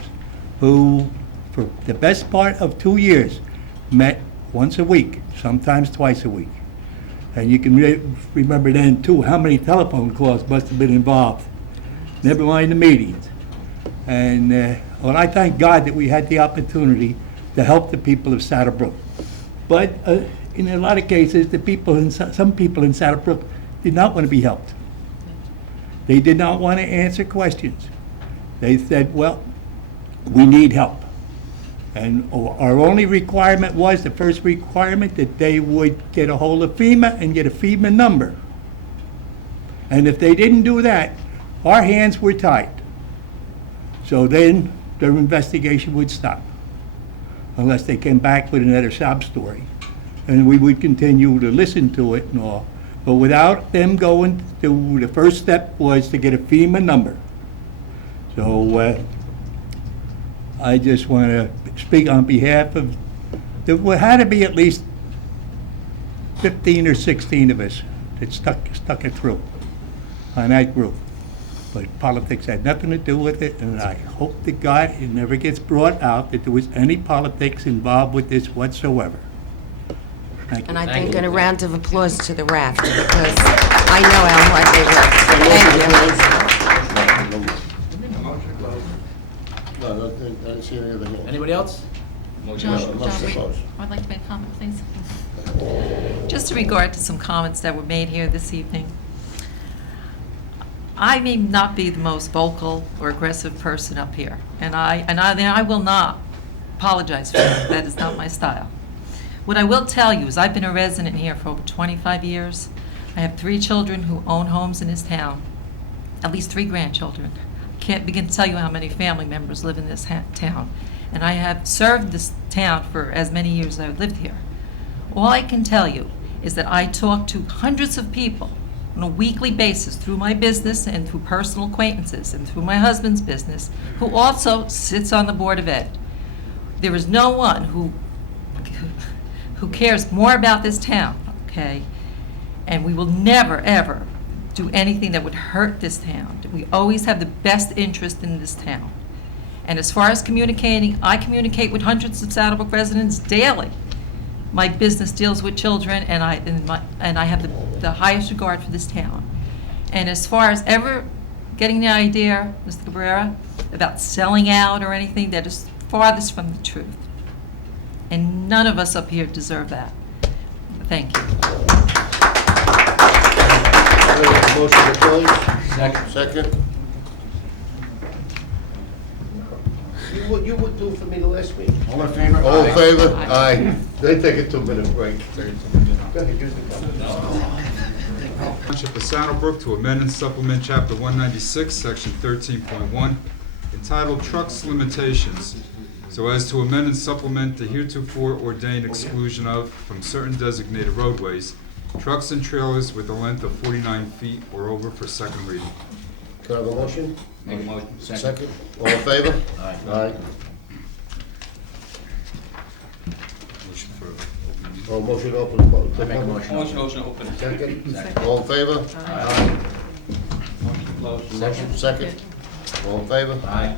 who, for the best part of 2 years, met once a week, sometimes twice a week. And you can remember then, too, how many telephone calls must have been involved, never mind the meetings. And well, I thank God that we had the opportunity to help the people of Saddle Brook. But in a lot of cases, the people some people in Saddle Brook did not want to be helped. They did not want to answer questions. They said, well, we need help. And our only requirement was, the first requirement, that they would get a hold of FEMA and get a FEMA number. And if they didn't do that, our hands were tied. So then their investigation would stop, unless they came back with another sob story. And we would continue to listen to it and all. But without them going to, the first step was to get a FEMA number. So I just want to speak on behalf of, there had to be at least 15 or 16 of us that stuck it through on that group. But politics had nothing to do with it, and I hope to God it never gets brought out that there was any politics involved with this whatsoever. Thank you. And I think a round of applause to the raft, because I know how hard they work. Thank you. No, I didn't see anything else. Anybody else? Motion to close. I'd like to make a comment, please. Just in regard to some comments that were made here this evening. I may not be the most vocal or aggressive person up here, and I will not apologize for that. That is not my style. What I will tell you is I've been a resident here for over 25 years. I have 3 children who own homes in this town, at least 3 grandchildren. Can't begin to tell you how many family members live in this town. And I have served this town for as many years as I've lived here. All I can tell you is that I talk to hundreds of people on a weekly basis through my business and through personal acquaintances and through my husband's business, who also sits on the Board of Ed. There is no one who cares more about this town, okay? And we will never, ever do anything that would hurt this town. We always have the best interest in this town. And as far as communicating, I communicate with hundreds of Saddle Brook residents daily. My business deals with children, and I have the highest regard for this town. And as far as ever getting the idea, Mr. Cabrera, about selling out or anything, that is farthest from the truth. And none of us up here deserve that. Thank you. Motion to close? Second. You would do for me the last week. All in favor? All in favor? Aye. Aye. They take a 2-minute break. Go ahead, use the phone. Township of Saddle Brook to amend and supplement Chapter 196, Section 13.1, entitled Trucks Limitations, so as to amend and supplement the heretofore ordained exclusion of, from certain designated roadways, trucks and trailers with a length of 49 feet or over for second reading. Can I have a motion? Make a motion. Second. All in favor? Aye. Aye. Oh, motion to open the public. I make a motion. Motion to open. Second. All in favor? Aye. Motion, second. All in favor? Aye.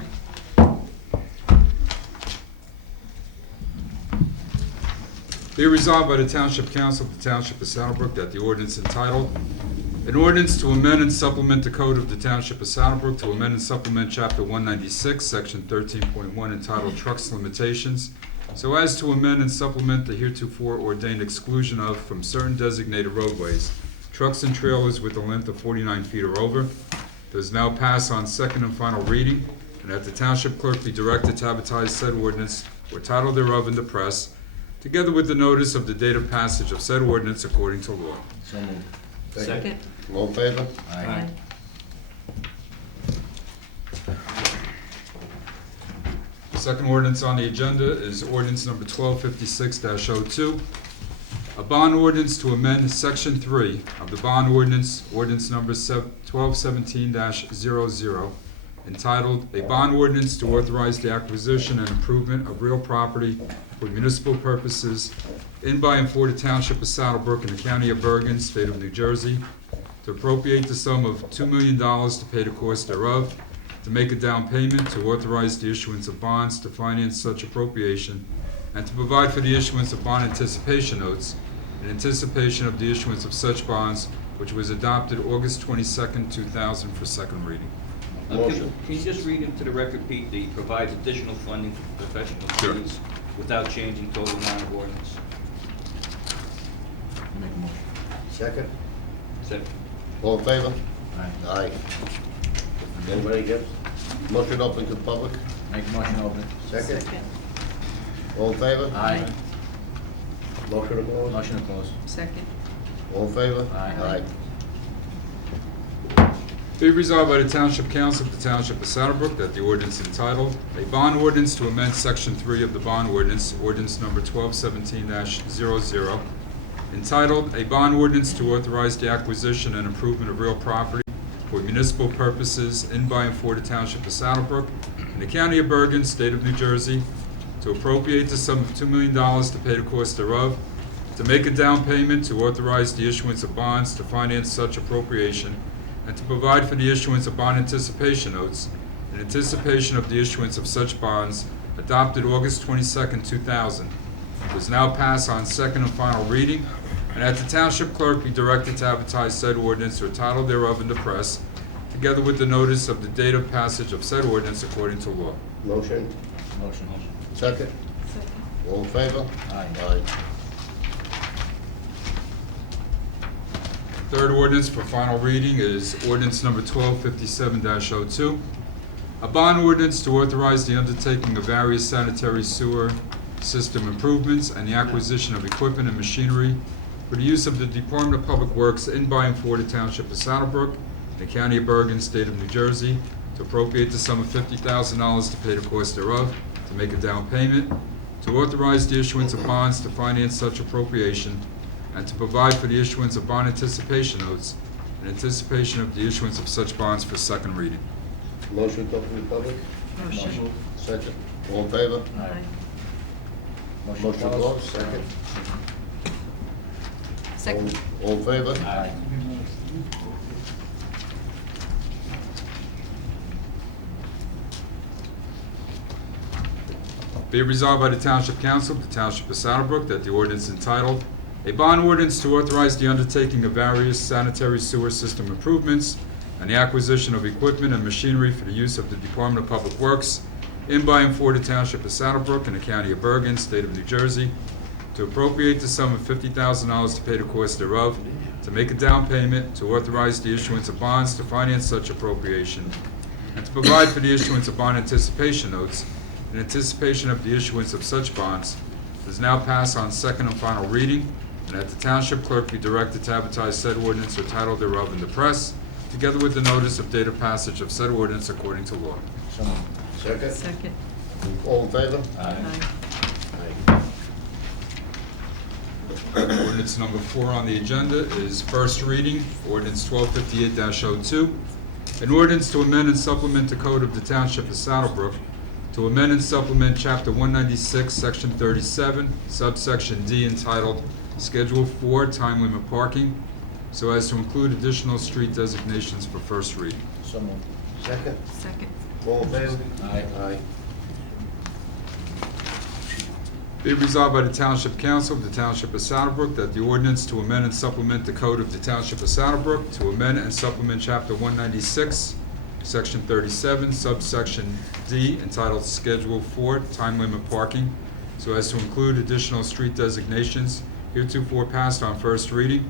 Be resolved by the Township Council of the Township of Saddle Brook that the ordinance entitled, an ordinance to amend and supplement the Code of the Township of Saddle Brook to amend and supplement Chapter 196, Section 13.1, entitled Trucks Limitations, so as to amend and supplement the heretofore ordained exclusion of, from certain designated roadways, trucks and trailers with a length of 49 feet or over, does now pass on second and final reading, and that the Township Clerk be directed to advertise said ordinance or title thereof in the press, together with the notice of the date of passage of said ordinance according to law. So moved. Second. All in favor? Aye. The second ordinance on the agenda is ordinance number 1256-02, a bond ordinance to amend Section 3 of the bond ordinance, ordinance number 1217-00, entitled, "A Bond Ordinance to Authorize the Acquisition and Improvement of Real Property for Municipal Purposes in by and for the Township of Saddle Brook in the County of Bergen, State of New Jersey, to appropriate the sum of $2 million to pay the cost thereof, to make a down payment, to authorize the issuance of bonds to finance such appropriation, and to provide for the issuance of bond anticipation notes in anticipation of the issuance of such bonds, which was adopted August 22nd, 2000, for second reading." Motion. Can you just read into the record, Pete, that he provides additional funding for professional fees without changing total amount of ordinance? Make a motion. Second. Second. All in favor? Aye. Aye. Anybody against? Motion open to public? Make a motion open. Second. All in favor? Aye. Motion to close? Motion to close. Second. All in favor? Aye. Be resolved by the Township Council of the Township of Saddle Brook that the ordinance entitled, "A Bond Ordinance to Amend Section 3 of the Bond Ordinance, Ordinance Number 1217-00, entitled, "A Bond Ordinance to Authorize the Acquisition and Improvement of Real Property for Municipal Purposes in by and for the Township of Saddle Brook in the County of Bergen, State of New Jersey, to appropriate the sum of $2 million to pay the cost thereof, to make a down payment, to authorize the issuance of bonds to finance such appropriation, and to provide for the issuance of bond anticipation notes in anticipation of the issuance of such bonds adopted August 22nd, 2000, does now pass on second and final reading, and that the Township Clerk be directed to advertise said ordinance or title thereof in the press, together with the notice of the date of passage of said ordinance according to law." Motion. Motion. Second. All in favor? Aye. Aye. Third ordinance for final reading is ordinance number 1257-02, a bond ordinance to authorize the undertaking of various sanitary sewer system improvements and the acquisition of equipment and machinery for the use of the Department of Public Works in by and for the Township of Saddle Brook, the County of Bergen, State of New Jersey, to appropriate the sum of $50,000 to pay the cost thereof, to make a down payment, to authorize the issuance of bonds to finance such appropriation, and to provide for the issuance of bond anticipation notes in anticipation of the issuance of such bonds for second reading. Motion to open the public? Motion. Second. All in favor? Aye. Motion closed? Second. Second. All in favor? Aye. Be it resolved by the Township Council of the Township of Saddle Brook that the ordinance entitled, "A Bond Ordinance to Authorize the Undertaking of Various Sanitary Sewer System Improvements and the Acquisition of Equipment and Machinery for the Use of the Department of Public Works in by and for the Township of Saddle Brook in the County of Bergen, State of New Jersey, to appropriate the sum of $50,000 to pay the cost thereof, to make a down payment, to authorize the issuance of bonds to finance such appropriation, and to provide for the issuance of bond anticipation notes in anticipation of the issuance of such bonds, is now passed on second and final reading, and that the Township Clerk be directed to advertise said ordinance or title thereof in the press, together with the notice of date of passage of said ordinance according to law. Second? Second. All in favor? Aye. Ordinance number 4 on the agenda is first reading, ordinance 1258-02, an ordinance to amend and supplement the code of the Township of Saddle Brook, to amend and supplement Chapter 196, Section 37, subsection D, entitled Schedule 4, Time Limit Parking, so as to include additional street designations for first reading. So moved. Second? Second. All in favor? Aye. Be it resolved by the Township Council of the Township of Saddle Brook that the ordinance to amend and supplement the code of the Township of Saddle Brook, to amend and supplement Chapter 196, Section 37, subsection D, entitled Schedule 4, Time Limit Parking, so as to include additional street designations heretofore passed on first reading,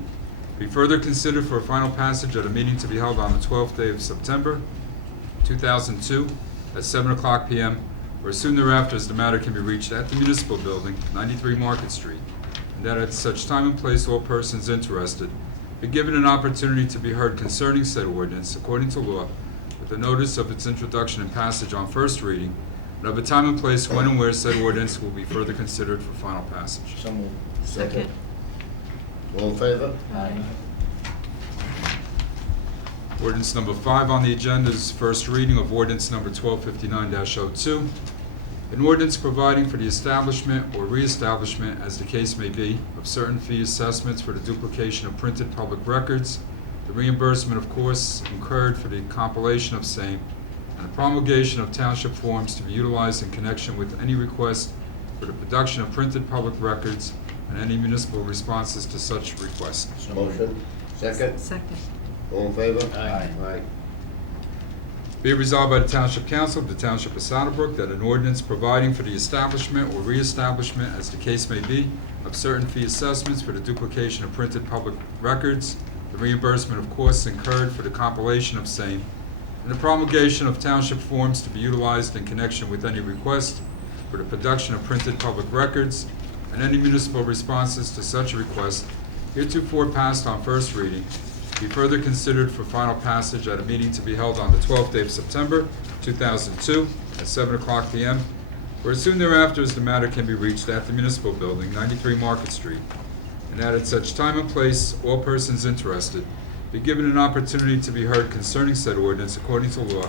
be further considered for a final passage at a meeting to be held on the 12th day of September, 2002, at 7:00 p.m., or as soon thereafter as the matter can be reached at the Municipal Building, 93 Market Street, and that at such time and place all persons interested be given an opportunity to be heard concerning said ordinance according to law, with a notice of its introduction and passage on first reading, and of a time and place when and where said ordinance will be further considered for final passage. So moved. Second. All in favor? Aye. Ordinance number 5 on the agenda is first reading of ordinance number 1259-02, an ordinance providing for the establishment or reestablishment, as the case may be, of certain fee assessments for the duplication of printed public records, the reimbursement of costs incurred for the compilation of same, and the promulgation of township forms to be utilized in connection with any request for the production of printed public records and any municipal responses to such request. Motion. Second? Second. All in favor? Aye. Be it resolved by the Township Council of the Township of Saddle Brook that an ordinance providing for the establishment or reestablishment, as the case may be, of certain fee assessments for the duplication of printed public records, the reimbursement of costs incurred for the compilation of same, and the promulgation of township forms to be utilized in connection with any request for the production of printed public records and any municipal responses to such request heretofore passed on first reading, be further considered for final passage at a meeting to be held on the 12th day of September, 2002, at 7:00 p.m., or as soon thereafter as the matter can be reached at the Municipal Building, 93 Market Street, and that at such time and place, all persons interested be given an opportunity to be heard concerning said ordinance according to law,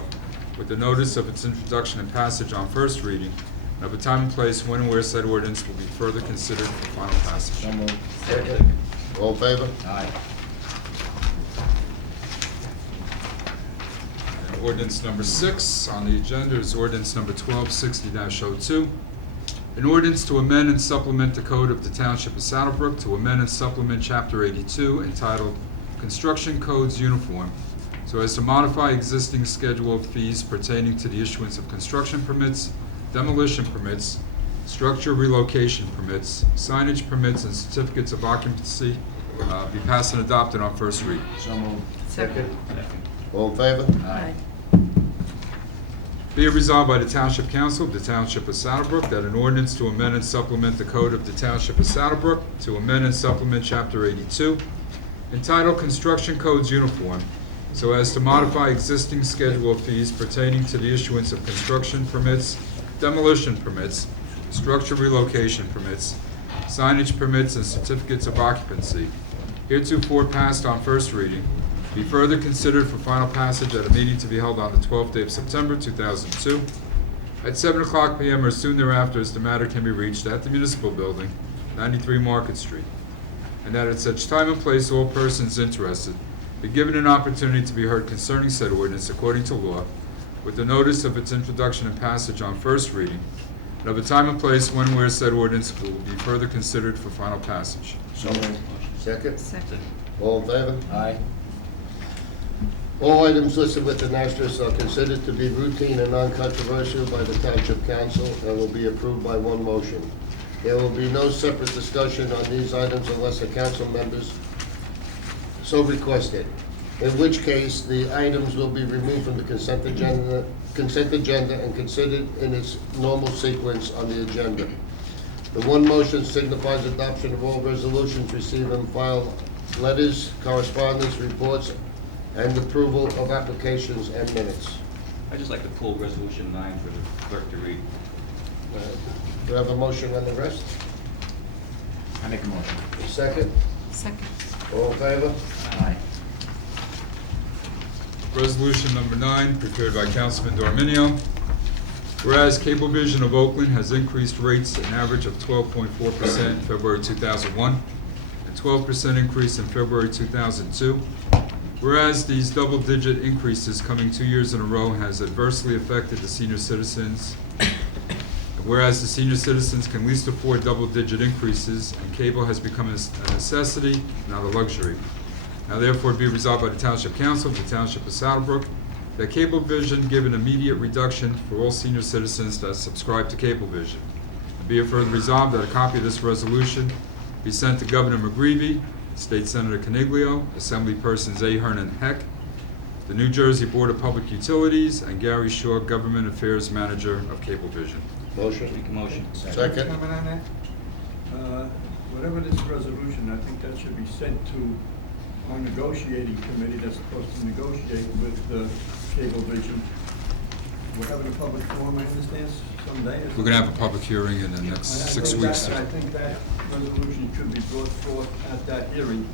with the notice of its introduction and passage on first reading, and of a time and place when and where said ordinance will be further considered for final passage. So moved. Second? All in favor? Aye. And ordinance number 6 on the agenda is ordinance number 1260-02. An ordinance to amend and supplement the code of the Township of Saddle Brook, to amend and supplement Chapter 82 entitled Construction Codes Uniform, so as to modify existing schedule of fees pertaining to the issuance of construction permits, demolition permits, structure relocation permits, signage permits, and certificates of occupancy be passed and adopted on first reading. So moved. Second. All in favor? Aye. Be it resolved by the Township Council of the Township of Saddle Brook that an ordinance to amend and supplement the code of the Township of Saddle Brook, to amend and supplement Chapter 82, entitled Construction Codes Uniform, so as to modify existing schedule of fees pertaining to the issuance of construction permits, demolition permits, structure relocation permits, signage permits, and certificates of occupancy, heretofore passed on first reading, be further considered for final passage at a meeting to be held on the 12th day of September, 2002, at 7:00 p.m. or soon thereafter as the matter can be reached at the Municipal Building, 93 Market Street, and that at such time and place all persons interested be given an opportunity to be heard concerning said ordinance according to law, with the notice of its introduction and passage on first reading, and of a time and place when where said ordinance will be further considered for final passage. So moved. Second? Second. All in favor? Aye. All items listed with an asterisk are considered to be routine and non-controversial by the Township Council and will be approved by one motion. There will be no separate discussion on these items unless the council members so requested, in which case the items will be removed from the consent agenda and considered in its normal sequence on the agenda. The one motion signifies adoption of all resolutions received and filed, letters, correspondence, reports, and approval of applications and minutes. I'd just like to pull Resolution 9 for the clerk to read. Do you have a motion on the rest? I make a motion. Second? Second. All in favor? Aye. Resolution number 9, prepared by Councilman Dorminio. Whereas Cablevision of Oakland has increased rates an average of 12.4% in February 2001, a 12% increase in February 2002. Whereas these double-digit increases coming 2 years in a row has adversely affected the senior citizens. Whereas the senior citizens can least afford double-digit increases and cable has become a necessity, not a luxury. Now therefore be resolved by the Township Council of the Township of Saddle Brook that Cablevision give an immediate reduction for all senior citizens that subscribe to Cablevision. And be it further resolved that a copy of this resolution be sent to Governor McGreevy, State Senator Caniglio, Assemblypersons Ahern and Heck, the New Jersey Board of Public Utilities, and Gary Shaw, Government Affairs Manager of Cablevision. Motion? Make a motion. Second? Comment on that? Whatever this resolution, I think that should be sent to our negotiating committee that's supposed to negotiate with Cablevision. We're having a public forum, I understand, someday. We're going to have a public hearing in the next 6 weeks. I think that resolution should be brought forth at that hearing,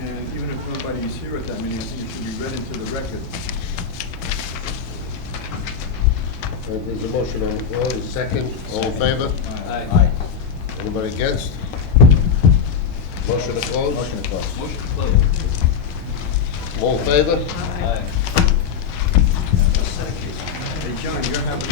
and even if nobody is here at that meeting, I think it should be read into the record. There's a motion on the floor, is second, all in favor? Aye. Anybody against? Motion to close? Motion to close. Motion to close. All in favor? Aye. Hey, John, you're having